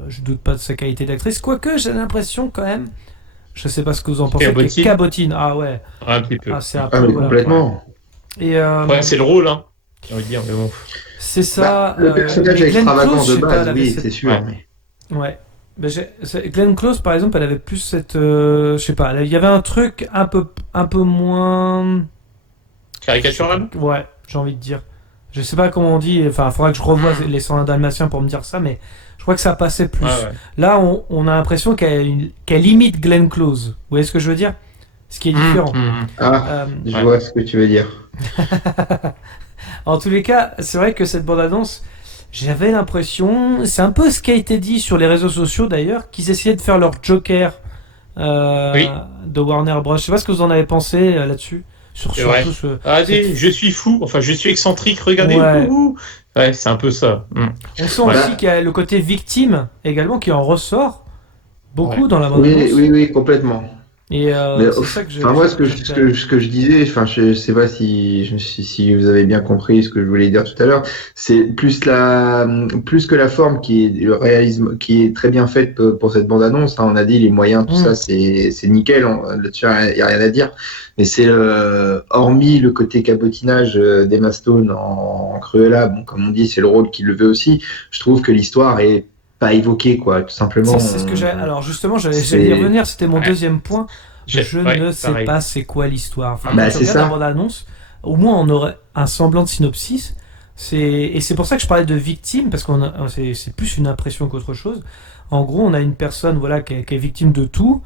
je doute pas de sa qualité d'actrice, quoique j'ai l'impression quand même, je sais pas ce que vous en pensez, Cabotine. Cabotine, ah ouais, Un petit peu. c'est un peu, mais voilà. complètement. Et Ouais, c'est le rôle, hein. J'ai envie de dire, mais bon. c'est ça. Le personnage est Glenn extravagant Close, je de sais pas, base, elle avait oui, cette- c'est sûr. Ouais. Mais... Ouais. Glenn Close, par exemple, elle avait plus cette, je sais pas, il y avait un truc un peu moins. Caricatural? Ouais, j'ai envie de dire. Je sais pas comment on dit, enfin, il faudra que je revoie les 101 Dalmatiens pour me dire ça, mais je crois que ça passait plus. Ouais, ouais. Là, on a l'impression qu'elle imite Glenn Close. Vous voyez ce que je veux dire? Ce qui est différent. Ah, je Ouais. vois ce que tu veux dire. En tous les cas, c'est vrai que cette bande-annonce, j'avais l'impression, c'est un peu ce qui a été dit sur les réseaux sociaux d'ailleurs, qu'ils essayaient de faire leur Joker Oui. de Warner Bros. Je sais pas ce que vous en avez pensé là-dessus. C'est vrai. Surtout ce... Allez, je suis fou, enfin je suis excentrique, regardez. Ouais. Ouh. Ouais, c'est un peu ça. On sent Voilà. aussi qu'il y a le côté victime également qui en ressort beaucoup Ouais. dans la bande-annonce. Oui, complètement. Et Mais, c'est ça que enfin, moi, ce que je disais, enfin, je sais pas si vous avez bien compris ce que je voulais dire tout à l'heure, c'est plus que la forme qui est le réalisme, qui est très bien faite pour cette bande-annonce. Hein. On a dit les moyens, tout ça, c'est nickel. Là-dessus, il y a rien à dire. Mais c'est hormis le côté cabotinage d'Emma Stone en Cruella, bon, comme on dit, c'est le rôle qui le veut aussi. Je trouve que l'histoire est pas évoquée, quoi. Tout simplement. C'est ce que j'ai. Alors justement, j'allais y revenir. C'était mon deuxième point. Je ne sais pas c'est quoi l'histoire. Enfin, quand tu regardes la bande-annonce, au moins on aurait un semblant de synopsis. Et c'est pour ça que je parlais de victime, parce que c'est plus une impression qu'autre chose. En gros, on a une personne voilà, qui est victime de tout,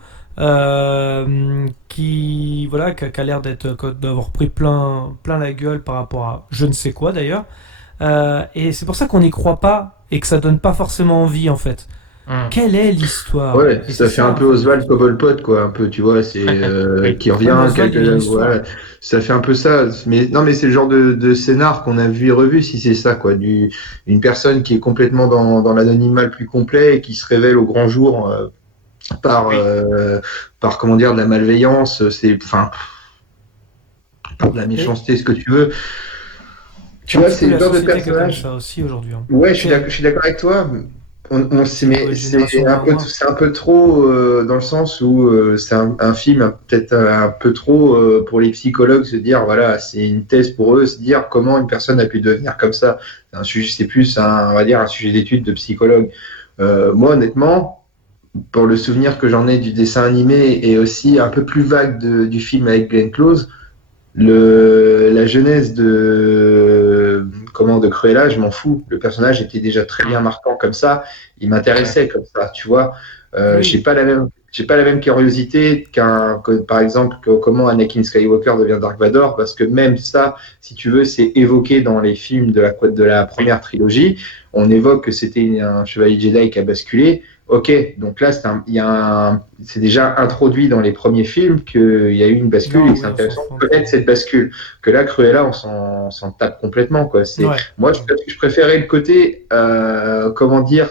qui a l'air d'avoir pris plein la gueule par rapport à je ne sais quoi d'ailleurs. Et c'est pour ça qu'on n'y croit pas et que ça donne pas forcément envie en fait. Quelle est l'histoire? Ouais, ça fait un peu Oswald Cobblepot, quoi, un peu, tu vois, c'est qui revient, voilà, ça fait un peu ça. Mais non, mais c'est le genre de scénar qu'on a vu et revu, si c'est ça, quoi, une personne qui est complètement dans l'anonymat le plus complet et qui se révèle au grand jour par comment dire, de la malveillance, par de la méchanceté, ce que tu veux. Tu vois, c'est le genre de personnage. Ça aussi aujourd'hui. Hein. Ouais, je suis d'accord avec toi. C'est un peu trop dans le sens où c'est un film peut-être un peu trop pour les psychologues se dire voilà c'est une thèse pour eux se dire comment une personne a pu devenir comme ça. C'est plus on va dire un sujet d'étude de psychologue. Moi honnêtement pour le souvenir que j'en ai du dessin animé et aussi un peu plus vague du film avec Glenn Close, la genèse de Cruella, je m'en fous. Le personnage était déjà très bien marquant comme ça. Il m'intéressait comme ça, tu vois. Oui. J'ai pas la même curiosité par exemple comment Anakin Skywalker devient Dark Vador, parce que même ça, si tu veux, c'est évoqué dans les films de la première trilogie. On évoque que c'était un chevalier Jedi qui a basculé. Ok, donc là, c'est déjà introduit dans les premiers films qu'il y a eu une bascule et que c'est intéressant de connaître cette bascule. Que là, Cruella, on s'en tape complètement, quoi. Moi, je préférais le côté,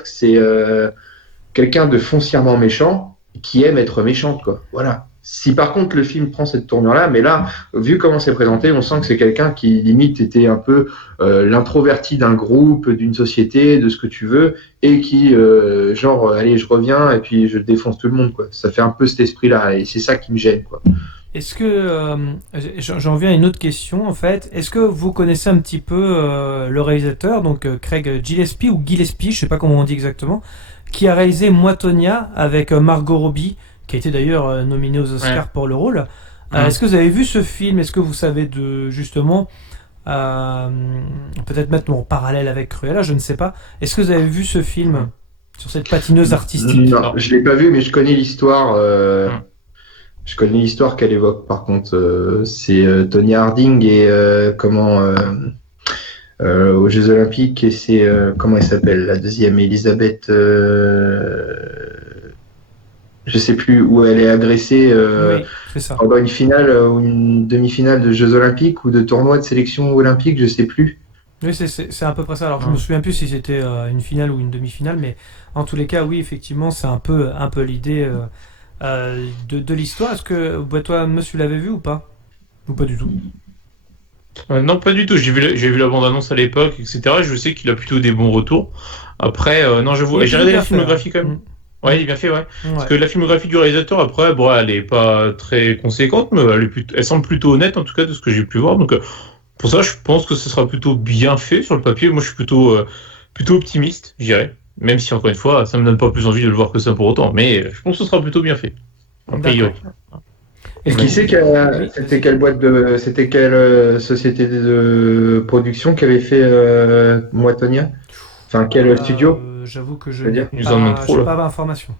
c'est quelqu'un de foncièrement méchant qui aime être méchant, quoi. Voilà. Si par contre le film prend cette tournure-là, mais là, vu comment c'est présenté, on sent que c'est quelqu'un qui limite était un peu l'introverti d'un groupe, d'une société, de ce que tu veux, et qui allez, je reviens et puis je défonce tout le monde, quoi. Ça fait un peu cet esprit-là, et c'est ça qui me gêne, quoi. Est-ce que j'en viens à une autre question en fait. Est-ce que vous connaissez un petit peu le réalisateur, donc Craig Gillespie ou Gillespie, je sais pas comment on dit exactement, qui a réalisé Moi, Tonya avec Margot Robbie, qui a été d'ailleurs nominé aux Oscars pour le rôle. Est-ce que vous avez vu ce film? Est-ce que vous savez justement peut-être mettre en parallèle avec Cruella, je ne sais pas. Est-ce que vous avez vu ce film sur cette patineuse artistique? Non, je l'ai pas vu, mais je connais l'histoire. Je connais l'histoire qu'elle évoque. Par contre, c'est Tonya Harding et aux Jeux Olympiques, et c'est comment elle s'appelle la deuxième, Elisabeth. Je sais plus où elle est agressée Oui, c'est ça. pendant une finale ou une demi-finale de Jeux Olympiques ou de tournoi de sélection olympique, je sais plus. Oui, c'est à peu près ça. Alors, je me souviens plus si c'était une finale ou une demi-finale, mais en tous les cas, oui, effectivement, c'est un peu l'idée de l'histoire. Est-ce que toi, monsieur, l'avez vu ou pas? Ou pas du tout? Non, pas du tout. J'ai vu la bande-annonce à l'époque, etc. Je sais qu'il a plutôt des bons retours. Après, non, j'avoue. J'ai regardé la filmographie quand même. Ouais, il est bien fait, ouais. Parce que la filmographie du réalisateur, après, bon, elle est pas très conséquente, mais elle semble plutôt honnête, en tout cas, de ce que j'ai pu voir. Donc, pour ça, je pense que ce sera plutôt bien fait sur le papier. Moi, je suis plutôt optimiste, je dirais. Même si, encore une fois, ça me donne pas plus envie de le voir que ça pour autant. Mais je pense que ce sera plutôt bien fait. Et qui sait c'était quelle société de production qui avait fait Moi, Tonya? Enfin, quel studio? J'avoue que je n'ai pas d'informations.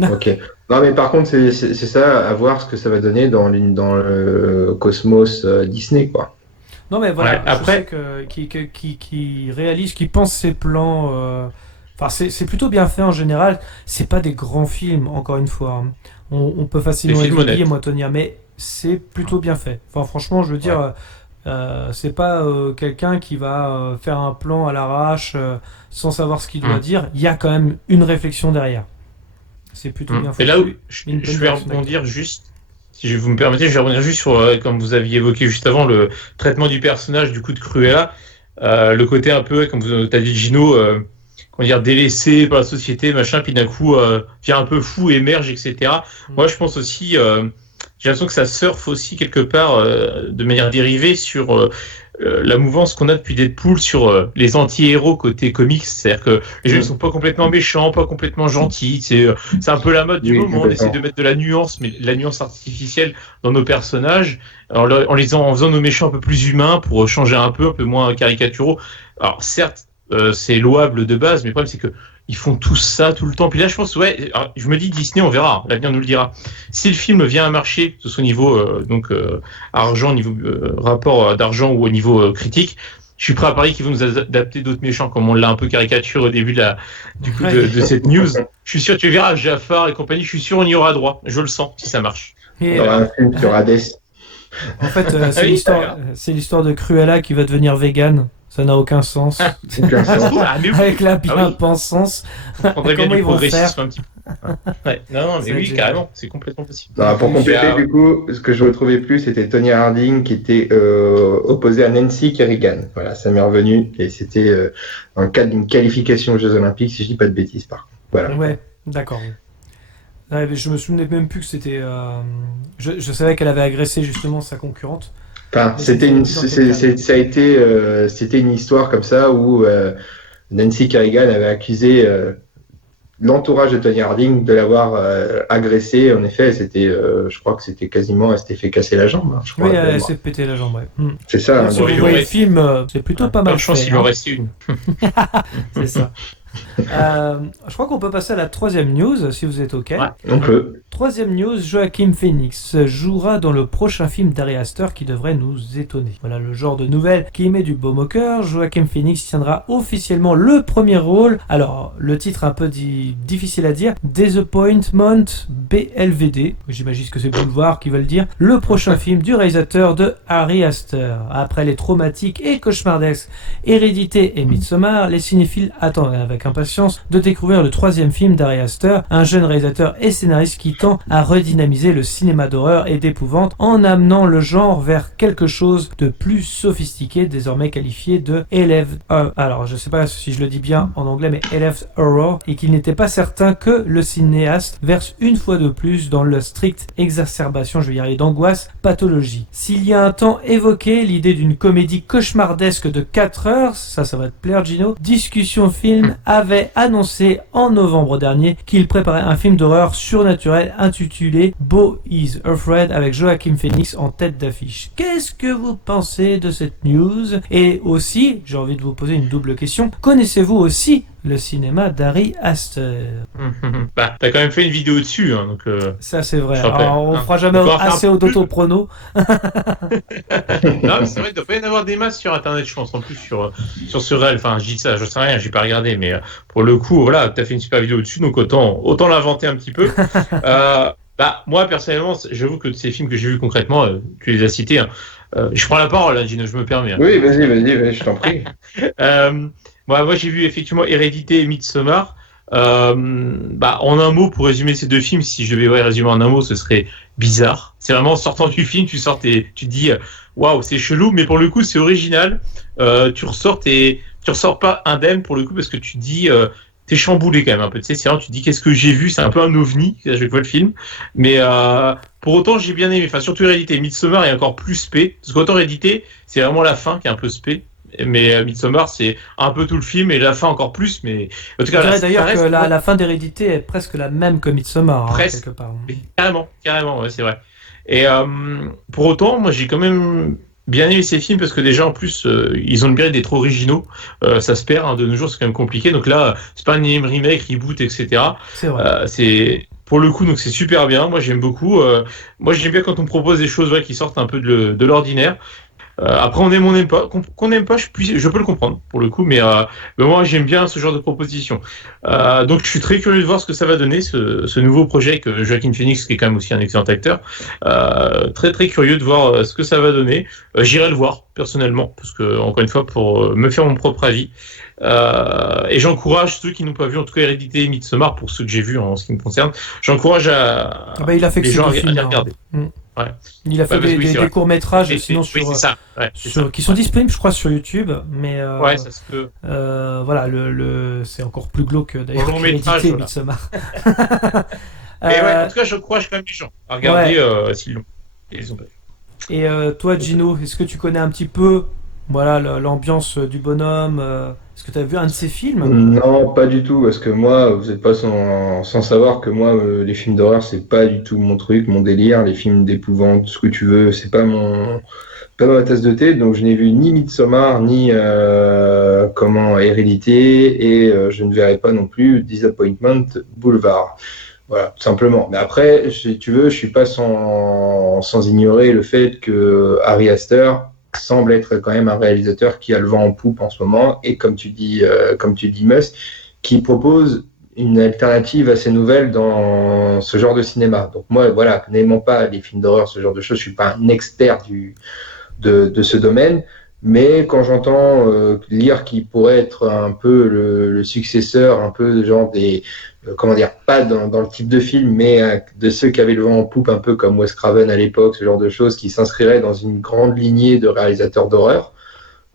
Ok. Non, mais par contre, c'est ça, à voir ce que ça va donner dans le cosmos Disney, quoi. Non, mais voilà, ouais, après, je sais qui réalise, qui pense ses plans. Enfin, c'est plutôt bien fait en général. C'est pas des grands films, encore une fois. On peut facilement oublier Moi, Tonya, mais c'est plutôt bien fait. Enfin, franchement, je veux dire. C'est pas quelqu'un qui va faire un plan à l'arrache sans savoir ce qu'il doit dire. Il y a quand même une réflexion derrière. C'est plutôt bien fait. Et là où je vais rebondir juste Si vous me permettez, je vais revenir juste sur, comme vous aviez évoqué juste avant, le traitement du personnage du coup de Cruella. Le côté un peu, comme tu as dit Gino, comment dire, délaissé par la société, machin, puis d'un coup vient un peu fou, émerge, etc. Moi, je pense aussi, j'ai l'impression que ça surfe aussi quelque part de manière dérivée sur la mouvance qu'on a depuis Deadpool sur les anti-héros côté comics. C'est-à-dire que les gens ne sont pas complètement méchants, pas complètement gentils. C'est un peu la mode du moment. On essaie de mettre de la nuance, mais la nuance artificielle dans nos personnages, en faisant nos méchants un peu plus humains pour changer un peu moins caricaturaux. Alors certes, c'est louable de base, mais le problème c'est que ils font tout ça tout le temps. Puis là, je pense, je me dis Disney, on verra, l'avenir nous le dira. Si le film vient à marcher, que ce soit au niveau argent, niveau rapport d'argent ou au niveau critique, je suis prêt à parier qu'ils vont nous adapter d'autres méchants, comme on l'a un peu caricaturé au début de cette news. Je suis sûr, tu verras Jafar et compagnie, je suis sûr on y aura droit. Je le sens, si ça marche. Il y aura un film sur Hades. En fait, c'est l'histoire de Cruella qui va devenir végane. Ça n'a aucun sens. Avec la bien-pensance. Comment ils vont faire un petit peu. Non, mais oui, carrément, c'est complètement possible. Non, pour compléter, du coup, ce que je retrouvais plus, c'était Tony Harding qui était opposé à Nancy Kerrigan. Voilà, ça m'est revenu. Et c'était dans le cadre d'une qualification aux Jeux Olympiques, si je dis pas de bêtises, par contre. Voilà. Ouais, d'accord. Ouais, je me souvenais même plus que c'était. Je savais qu'elle avait agressé justement sa concurrente. Enfin, c'était une histoire comme ça où Nancy Kerrigan avait accusé l'entourage de Tony Harding de l'avoir agressé. En effet, je crois que c'était quasiment, elle s'était fait casser la jambe. Je crois, oui, elle s'est pété la jambe, ouais. C'est ça. Si vous voyez le film, c'est plutôt pas mal. Chance, il en reste une. C'est ça. Je crois qu'on peut passer à la troisième news, si vous êtes OK. Ouais, on peut. Troisième news, Joaquin Phoenix jouera dans le prochain film d'Ari Aster qui devrait nous étonner. Voilà le genre de nouvelle qui met du baume au cœur. Joaquin Phoenix tiendra officiellement le premier rôle. Alors, le titre un peu difficile à dire. Disappointment BLVD. J'imagine que c'est Boulevard qui veut le dire. Le prochain film du réalisateur de Ari Aster. Après les traumatiques et cauchemardesques Hérédité et Midsommar, les cinéphiles attendent avec impatience de découvrir le troisième film d'Ari Aster, un jeune réalisateur et scénariste qui tend à redynamiser le cinéma d'horreur et d'épouvante en amenant le genre vers quelque chose de plus sophistiqué, désormais qualifié de alors je sais pas si je le dis bien en anglais, mais Elef Horror, et qu'il n'était pas certain que le cinéaste verse une fois de plus dans la stricte exacerbation, je vais y arriver, d'angoisse pathologie. S'il y a un temps évoqué l'idée d'une comédie cauchemardesque de 4 heures, ça va te plaire Gino, Discussion Film avait annoncé en novembre dernier qu'il préparait un film d'horreur surnaturel intitulé Beau is Afraid avec Joaquin Phoenix en tête d'affiche. Qu'est-ce que vous pensez de cette news? Et aussi, j'ai envie de vous poser une double question, connaissez-vous aussi le cinéma d'Ari Aster? Bah, t'as quand même fait une vidéo dessus, hein, donc. Ça c'est vrai. Alors, on fera jamais assez d'autoprono. Non, mais c'est vrai, il doit pas y en avoir des masses sur Internet, je pense, en plus sur Surreal. Enfin, je dis ça, je sais rien, j'ai pas regardé, mais pour le coup, voilà, t'as fait une super vidéo dessus, donc autant l'inventer un petit peu. Bah, moi personnellement, j'avoue que ces films que j'ai vus concrètement, tu les as cités. Hein, je prends la parole, hein, Gino, je me permets. Hein. Oui, vas-y, je t'en prie. Moi, j'ai vu effectivement Hérédité et Midsommar. Bah, en un mot, pour résumer ces deux films, si je devais résumer en un mot, ce serait bizarre. C'est vraiment en sortant du film, tu te dis waouh, c'est chelou, mais pour le coup, c'est original. Tu ressors pas indemne pour le coup parce que tu dis t'es chamboulé quand même un peu. Tu sais, c'est vraiment, tu te dis qu'est-ce que j'ai vu, c'est un peu un ovni à chaque fois le film. Mais pour autant, j'ai bien aimé. Enfin, surtout Hérédité. Midsommar est encore plus spé parce qu'autant Hérédité, c'est vraiment la fin qui est un peu spé. Mais Midsommar, c'est un peu tout le film et la fin encore plus. Mais en tout cas, je dirais d'ailleurs que la fin d'Hérédité est presque la même que Midsommar, presque, quelque part. Carrément, ouais, c'est vrai. Et pour autant, moi, j'ai quand même bien aimé ces films parce que déjà, en plus, ils ont le mérite d'être originaux. Ça se perd, hein, de nos jours, c'est quand même compliqué. Donc là, c'est pas un remake, reboot, etc. C'est vrai. C'est pour le coup, donc c'est super bien. Moi, j'aime beaucoup. Moi, j'aime bien quand on me propose des choses qui sortent un peu de l'ordinaire. Après, on aime, on n'aime pas. Qu'on n'aime pas, je peux le comprendre pour le coup, mais moi j'aime bien ce genre de proposition. Donc je suis très curieux de voir ce que ça va donner, ce nouveau projet avec Joaquin Phoenix, qui est quand même aussi un excellent acteur. Très très curieux de voir ce que ça va donner. J'irai le voir personnellement, parce que encore une fois, pour me faire mon propre avis. Et j'encourage ceux qui n'ont pas vu, en tout cas Hérédité et Midsommar, pour ceux que j'ai vus en ce qui me concerne, j'encourage il a fait les gens à les regarder. Ouais. Il a fait parce que oui, c'est des vrai. courts-métrages, sinon Oui, sur, c'est ça. Ouais, c'est ça. qui sont disponibles, je crois, sur YouTube, mais Ouais, ça se peut. voilà, c'est encore plus glauque d'ailleurs Long métrage, qu'Hérédité, voilà. Midsommar. Mais ouais, en tout cas, je crois quand même les gens à regarder s'ils l'ont. Ils ont pas vu. Et toi, Gino, est-ce que tu connais un petit peu, voilà, l'ambiance du bonhomme est-ce que tu as vu un de ses films? Non, pas du tout, parce que moi, vous n'êtes pas sans savoir que moi, les films d'horreur, c'est pas du tout mon truc, mon délire. Les films d'épouvante, ce que tu veux, c'est pas ma tasse de thé. Donc, je n'ai vu ni Midsommar, ni Hérédité, et je ne verrai pas non plus Disappointment Boulevard. Voilà, tout simplement. Mais après, si tu veux, je suis pas sans ignorer le fait que Ari Aster semble être quand même un réalisateur qui a le vent en poupe en ce moment, et comme tu dis, Mus, qui propose une alternative assez nouvelle dans ce genre de cinéma. Donc moi, voilà, n'aimant pas les films d'horreur, ce genre de choses, je suis pas un expert de ce domaine, mais quand j'entends lire qu'il pourrait être un peu le successeur, un peu genre des comment dire, pas dans le type de film, mais de ceux qui avaient le vent en poupe, un peu comme Wes Craven à l'époque, ce genre de choses, qui s'inscriraient dans une grande lignée de réalisateurs d'horreur,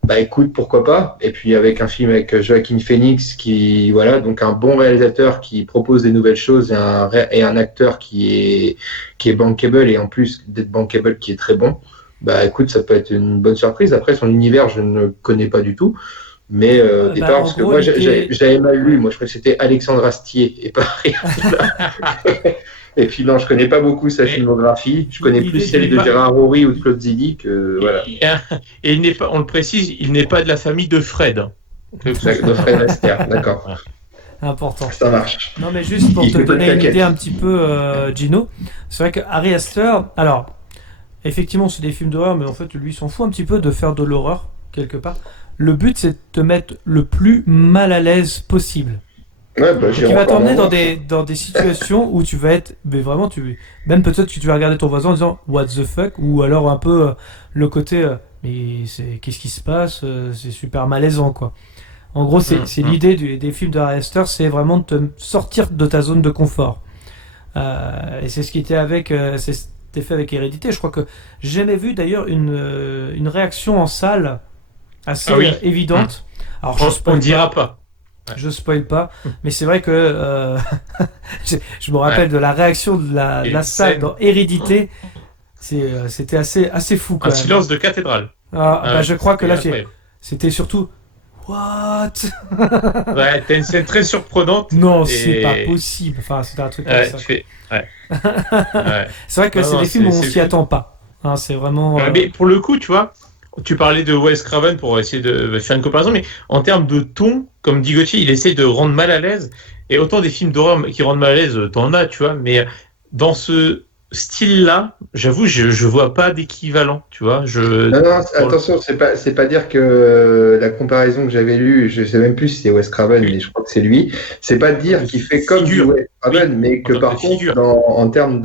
bah écoute, pourquoi pas. Et puis avec un film avec Joaquin Phoenix, qui, voilà, donc un bon réalisateur qui propose des nouvelles choses, et un acteur qui est bankable, et en plus d'être bankable, qui est très bon, bah écoute, ça peut être une bonne surprise. Après, son univers, je ne connais pas du tout. Mais au départ, parce que moi j'avais mal lu, moi je crois que c'était Alexandre Astier et pas rien. Et puis non, je connais pas beaucoup sa filmographie, je connais plus celle de Gérard Rory ou de Claude Zidi que voilà. Et il n'est pas, on le précise, il n'est pas de la famille de Fred. De Fred Astaire, d'accord. Important. Ça marche. Non, mais juste pour te donner une idée un petit peu, Gino, c'est vrai que Ari Aster, alors effectivement c'est des films d'horreur, mais en fait lui il s'en fout un petit peu de faire de l'horreur quelque part. Le but, c'est de te mettre le plus mal à l'aise possible. Ouais, bah, qui va t'emmener dans des situations où tu vas être, mais vraiment, même peut-être que tu vas regarder ton voisin en disant what the fuck, ou alors un peu le côté mais qu'est-ce qui se passe, c'est super malaisant quoi. En gros, c'est l'idée des films de Ari Aster, c'est vraiment de te sortir de ta zone de confort. Et c'est ce qui était c'était fait avec Hérédité. Je crois que j'ai jamais vu d'ailleurs une réaction en salle assez évidente. Alors on ne dira pas. Ouais. Je spoil pas, mais c'est vrai que je me rappelle de la réaction de la salle dans Hérédité. C'était assez fou quand un même. silence de cathédrale. Je crois que là c'était surtout what. Ouais, t'as une scène très surprenante. Non, c'est pas possible. Enfin, c'était un truc comme ça. C'est vrai que c'est des films où on s'y attend pas. Hein, c'est vraiment. Mais pour le coup, tu vois. Tu parlais de Wes Craven pour essayer de faire une comparaison, mais en termes de ton, comme dit Gauthier, il essaie de rendre mal à l'aise. Et autant des films d'horreur qui rendent mal à l'aise, t'en as, tu vois. Mais dans ce style-là, j'avoue, je vois pas d'équivalent, tu vois. Non, attention, c'est pas dire que la comparaison que j'avais lue, je sais même plus si c'est Wes Craven, mais je crois que c'est lui. C'est pas dire qu'il fait comme du Wes Craven, mais que par contre, en termes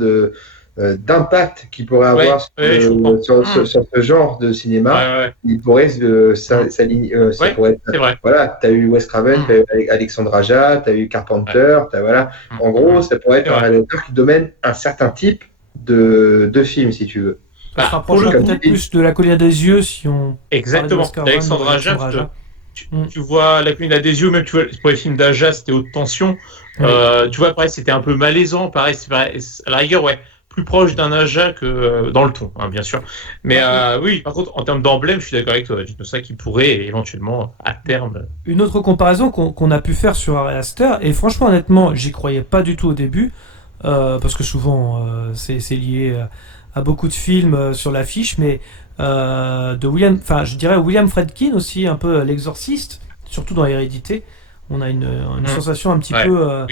d'impact qu'il pourrait avoir sur ce genre de cinéma, il pourrait s'aligner. Ça pourrait être, vrai. Voilà, t'as eu Wes Craven, t'as eu Alexandre Aja, t'as eu Carpenter, voilà. En gros, ça pourrait être un réalisateur qui domine un certain type de film, si tu veux. Ça se rapproche peut-être plus de La colline des yeux si on. Exactement. Alexandre Aja. Tu vois La colline des yeux, même tu vois pour les films d'Aja, c'était haute tension. Tu vois, pareil, c'était un peu malaisant. Pareil, à la rigueur, plus proche d'un Aja que dans le ton, hein, bien sûr. Mais oui, par contre, en termes d'emblème, je suis d'accord avec toi. C'est ça qui pourrait éventuellement, à terme. Une autre comparaison qu'on a pu faire sur Ari Aster, et franchement, honnêtement, j'y croyais pas du tout au début, parce que souvent, c'est lié à beaucoup de films sur l'affiche, mais je dirais William Friedkin aussi, un peu l'exorciste, surtout dans Hérédité. On a une sensation un petit peu.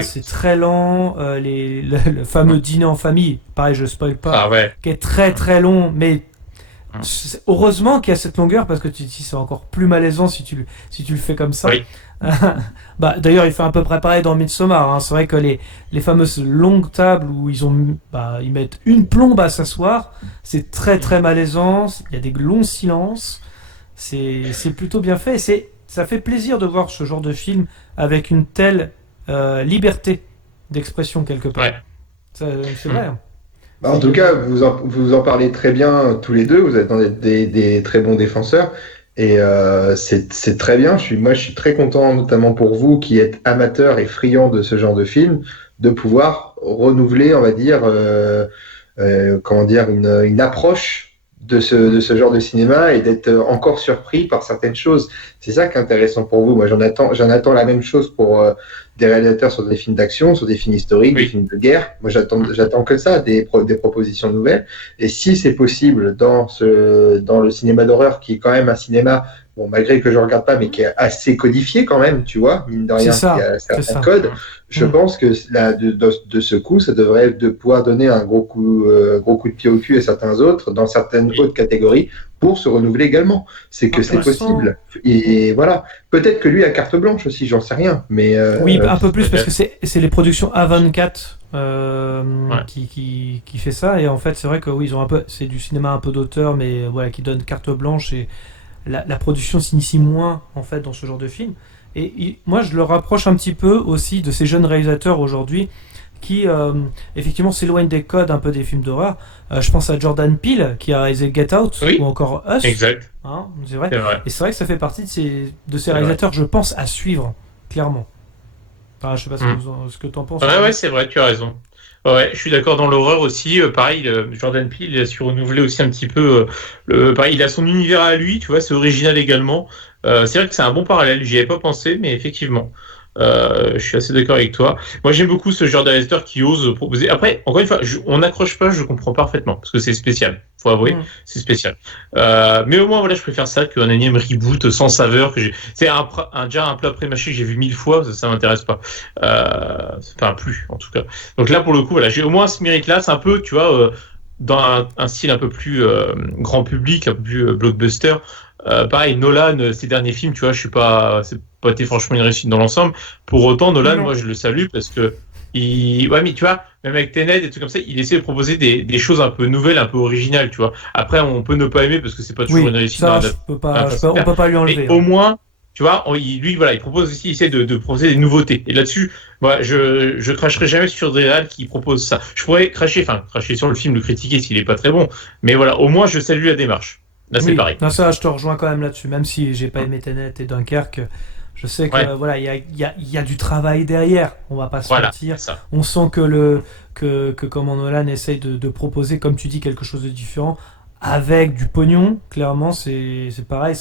C'est très lent. Le fameux dîner en famille, pareil, je spoil pas, qui est très très long, mais heureusement qu'il y a cette longueur parce que c'est encore plus malaisant si tu le fais comme ça. Oui. D'ailleurs, il fait à peu près pareil dans Midsommar. Hein. C'est vrai que les fameuses longues tables où ils mettent une plombe à s'asseoir, c'est très très malaisant. Il y a des longs silences. C'est plutôt bien fait. Ça fait plaisir de voir ce genre de film avec une telle liberté d'expression quelque part. C'est vrai. En tout cas, vous en parlez très bien tous les deux. Vous êtes des très bons défenseurs. Et c'est très bien. Moi, je suis très content, notamment pour vous qui êtes amateurs et friands de ce genre de film, de pouvoir renouveler, on va dire, comment dire, une approche de ce genre de cinéma et d'être encore surpris par certaines choses. C'est ça qui est intéressant pour vous. Moi, j'en attends la même chose pour des réalisateurs sur des films d'action, sur des films historiques, des films de guerre. Moi, j'attends que ça, des propositions nouvelles. Et si c'est possible dans le cinéma d'horreur, qui est quand même un cinéma, bon, malgré que je regarde pas, mais qui est assez codifié quand même, tu vois, mine de rien, qui a certains codes. Je pense que là, de ce coup, ça devrait de pouvoir donner un gros coup de pied au cul à certains autres, dans certaines autres catégories, pour se renouveler également. C'est que c'est possible. Et voilà. Peut-être que lui a carte blanche aussi, j'en sais rien. Mais oui, un peu plus, parce que c'est les productions A24 qui fait ça. Et en fait, c'est vrai que oui, ils ont c'est du cinéma un peu d'auteur, mais voilà, qui donne carte blanche, et la production s'initie moins en fait dans ce genre de film. Et moi, je le rapproche un petit peu aussi de ces jeunes réalisateurs aujourd'hui qui, effectivement, s'éloignent des codes un peu des films d'horreur. Je pense à Jordan Peele, qui a réalisé Get Out, ou encore Us. Exact. Hein, c'est vrai. Et c'est vrai que ça fait partie de ces réalisateurs, je pense, à suivre, clairement. Enfin, je sais pas ce que tu en penses. Ouais, c'est vrai, tu as raison. Ouais, je suis d'accord dans l'horreur aussi. Pareil, Jordan Peele, il a su renouveler aussi un petit peu. Pareil, il a son univers à lui, tu vois, c'est original également. C'est vrai que c'est un bon parallèle, j'y avais pas pensé, mais effectivement, je suis assez d'accord avec toi. Moi, j'aime beaucoup ce genre de réalisateur qui ose proposer. Après, encore une fois, on n'accroche pas, je comprends parfaitement, parce que c'est spécial, faut avouer, c'est spécial. Mais au moins, voilà, je préfère ça qu'un énième reboot sans saveur. C'est déjà un plat pré-mâché que j'ai vu 1000 fois, ça m'intéresse pas. Enfin, plus, en tout cas. Donc là, pour le coup, voilà, j'ai au moins ce mérite-là, c'est un peu, tu vois, dans un style un peu plus grand public, un peu plus blockbuster. Pareil, Nolan, ses derniers films, tu vois, c'est pas été franchement une réussite dans l'ensemble. Pour autant, Nolan, moi, je le salue parce que ouais, mais tu vois, même avec Tenet, des trucs comme ça, il essaie de proposer des choses un peu nouvelles, un peu originales, tu vois. Après, on peut ne pas aimer parce que c'est pas toujours une réussite. Ça, on peut pas lui enlever. Mais au moins, tu vois, lui, voilà, il propose aussi, il essaie de proposer des nouveautés. Et là-dessus, moi, je cracherai jamais sur des réals qui proposent ça. Je pourrais cracher sur le film, le critiquer s'il est pas très bon. Mais voilà, au moins, je salue la démarche. Là, c'est pareil. Non, ça, je te rejoins quand même là-dessus. Même si j'ai pas aimé Tenet et Dunkerque, je sais que voilà, il y a du travail derrière. On va pas se mentir. On sent que comment Nolan essaye de proposer, comme tu dis, quelque chose de différent avec du pognon. Clairement, c'est pareil.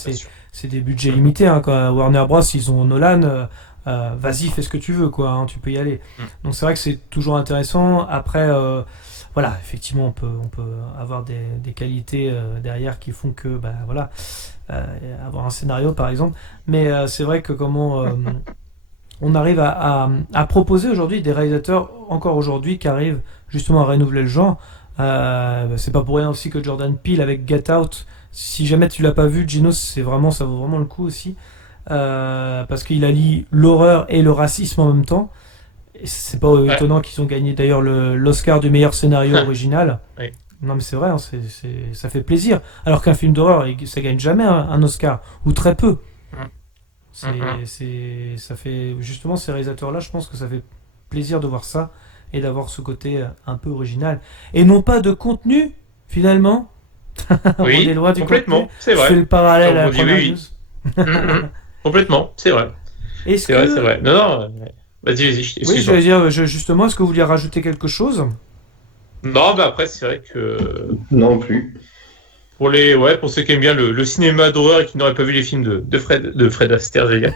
C'est des budgets limités. Hein, quand Warner Bros, ils ont Nolan. Vas-y, fais ce que tu veux, quoi. Hein, tu peux y aller. Donc c'est vrai que c'est toujours intéressant. Après. Voilà, effectivement, on peut avoir des qualités derrière qui font que, voilà, avoir un scénario par exemple. Mais c'est vrai que on arrive à proposer aujourd'hui des réalisateurs encore aujourd'hui qui arrivent justement à renouveler le genre. C'est pas pour rien aussi que Jordan Peele avec Get Out, si jamais tu l'as pas vu, Gino, ça vaut vraiment le coup aussi, parce qu'il allie l'horreur et le racisme en même temps. Et c'est pas étonnant qu'ils ont gagné d'ailleurs l'Oscar du meilleur scénario original. Oui. Non mais c'est vrai, hein, ça fait plaisir. Alors qu'un film d'horreur, ça gagne jamais un Oscar, ou très peu. Ça fait justement, ces réalisateurs-là, je pense que ça fait plaisir de voir ça et d'avoir ce côté un peu original. Et non pas de contenu, finalement. Oui, on est loin du complètement, contenu. c'est vrai. Je fais le parallèle à la première news. Complètement, c'est vrai. C'est vrai. Non. Vas-y, excuse-moi. Oui, je vais dire, justement, est-ce que vous vouliez rajouter quelque chose ? Non, après, c'est vrai que... Non plus. Pour ceux qui aiment bien le cinéma d'horreur et qui n'auraient pas vu les films de Fred Astaire, j'ai dit.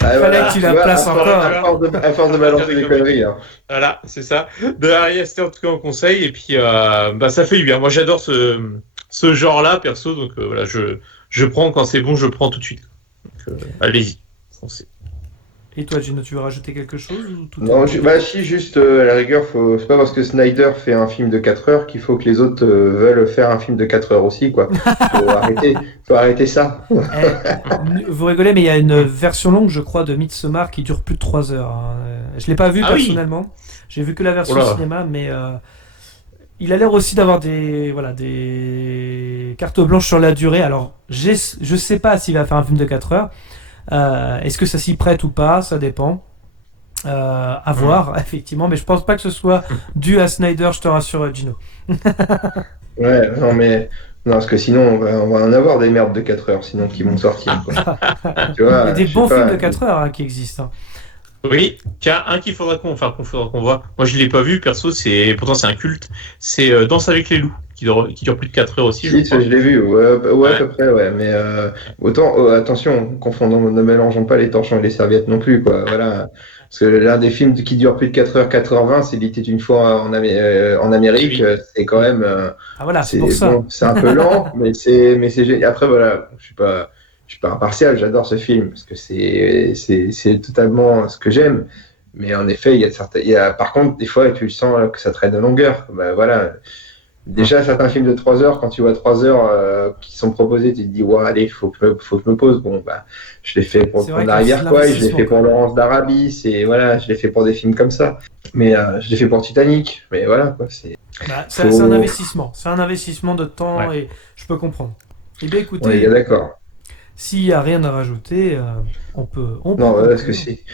Fallait que tu la places encore. À force de balancer des conneries. Hein. Voilà, c'est ça. De Ari Aster, en tout cas, on conseille. Et puis, ça fait du bien. Moi, j'adore ce genre-là, perso. Donc, voilà, je prends quand c'est bon, je prends tout de suite. Donc, allez-y, foncez. Et toi, Gino, tu veux rajouter quelque chose ou Non, si, juste à la rigueur, c'est pas parce que Snyder fait un film de 4 heures qu'il faut que les autres veulent faire un film de 4 heures aussi, quoi. Faut arrêter ça. Vous rigolez, mais il y a une version longue, je crois, de Midsommar qui dure plus de 3 heures. Hein. Je l'ai pas vu personnellement. J'ai vu que la version cinéma, mais il a l'air aussi d'avoir des cartes blanches sur la durée. Alors, je sais pas s'il va faire un film de 4 heures. Est-ce que ça s'y prête ou pas ? Ça dépend. À voir, effectivement, mais je pense pas que ce soit dû à Snyder, je te rassure, Gino. Ouais, non, mais. Non, parce que sinon, on va en avoir des merdes de 4 heures, sinon, qui vont sortir. Quoi. Tu vois, Il y a des je sais bons pas, films de 4 heures qui existent. Hein. Oui, tiens, un qu'il faudra qu'on voit. Moi, je l'ai pas vu, perso, pourtant c'est un culte. C'est Danse avec les loups, qui dure plus de 4 heures aussi. Si, je l'ai vu, ouais, à peu près, ouais. Mais autant, attention, ne mélangeons pas les torchons et les serviettes non plus, quoi. Voilà. Parce que l'un des films qui dure plus de 4 heures, 4h20, c'est Il était une fois en Amérique. Oui. C'est quand même. Voilà, c'est pour ça. Bon, c'est un peu lent, mais c'est génial. Après, voilà, je suis pas impartial, j'adore ce film parce que c'est totalement ce que j'aime. Mais en effet, par contre, des fois, tu sens que ça traîne de longueur. Bah, voilà. Déjà, certains films de 3 heures, quand tu vois 3 heures qui sont proposés, tu te dis, ouais, allez, faut que je me pose. Bon, bah, je l'ai fait pour La Rivière Kwai, je l'ai fait pour Laurence d'Arabie, voilà, je l'ai fait pour des films comme ça. Mais je l'ai fait pour Titanic. Mais voilà, quoi, c'est un investissement. C'est un investissement de temps et je peux comprendre. Eh bien, écoutez. On est d'accord. S'il n'y a rien à rajouter, on peut. Non,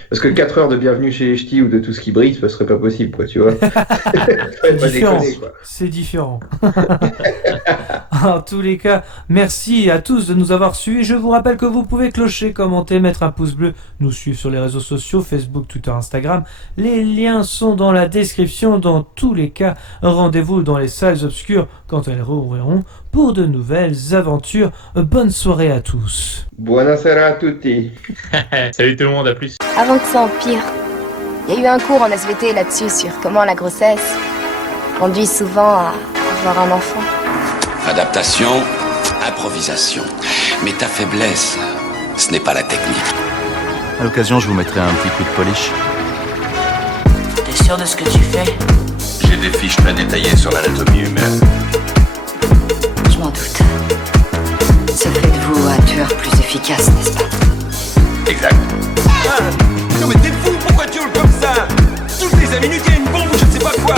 parce que 4 heures de Bienvenue chez les Ch'tis ou de Tout ce qui brille, ce serait pas possible, quoi, tu vois. C'est différent. En tous les cas, merci à tous de nous avoir suivis. Je vous rappelle que vous pouvez clocher, commenter, mettre un pouce bleu, nous suivre sur les réseaux sociaux, Facebook, Twitter, Instagram. Les liens sont dans la description. Dans tous les cas, rendez-vous dans les salles obscures quand elles rouvriront pour de nouvelles aventures. Bonne soirée à tous. Buonasera a tutti. Salut tout le monde, à plus. Avant que ça empire, il y a eu un cours en SVT là-dessus sur comment la grossesse conduit souvent à avoir un enfant. Adaptation, improvisation. Mais ta faiblesse, ce n'est pas la technique. À l'occasion, je vous mettrai un petit coup de polish. T'es sûr de ce que tu fais? J'ai des fiches très détaillées sur l'anatomie humaine. Je m'en doute. Ça fait de vous un tueur plus efficace, n'est-ce pas? Exact. Non mais t'es fou, pourquoi tu hurles comme ça? Toutes les 5 minutes, il y a une bombe ou je ne sais pas quoi.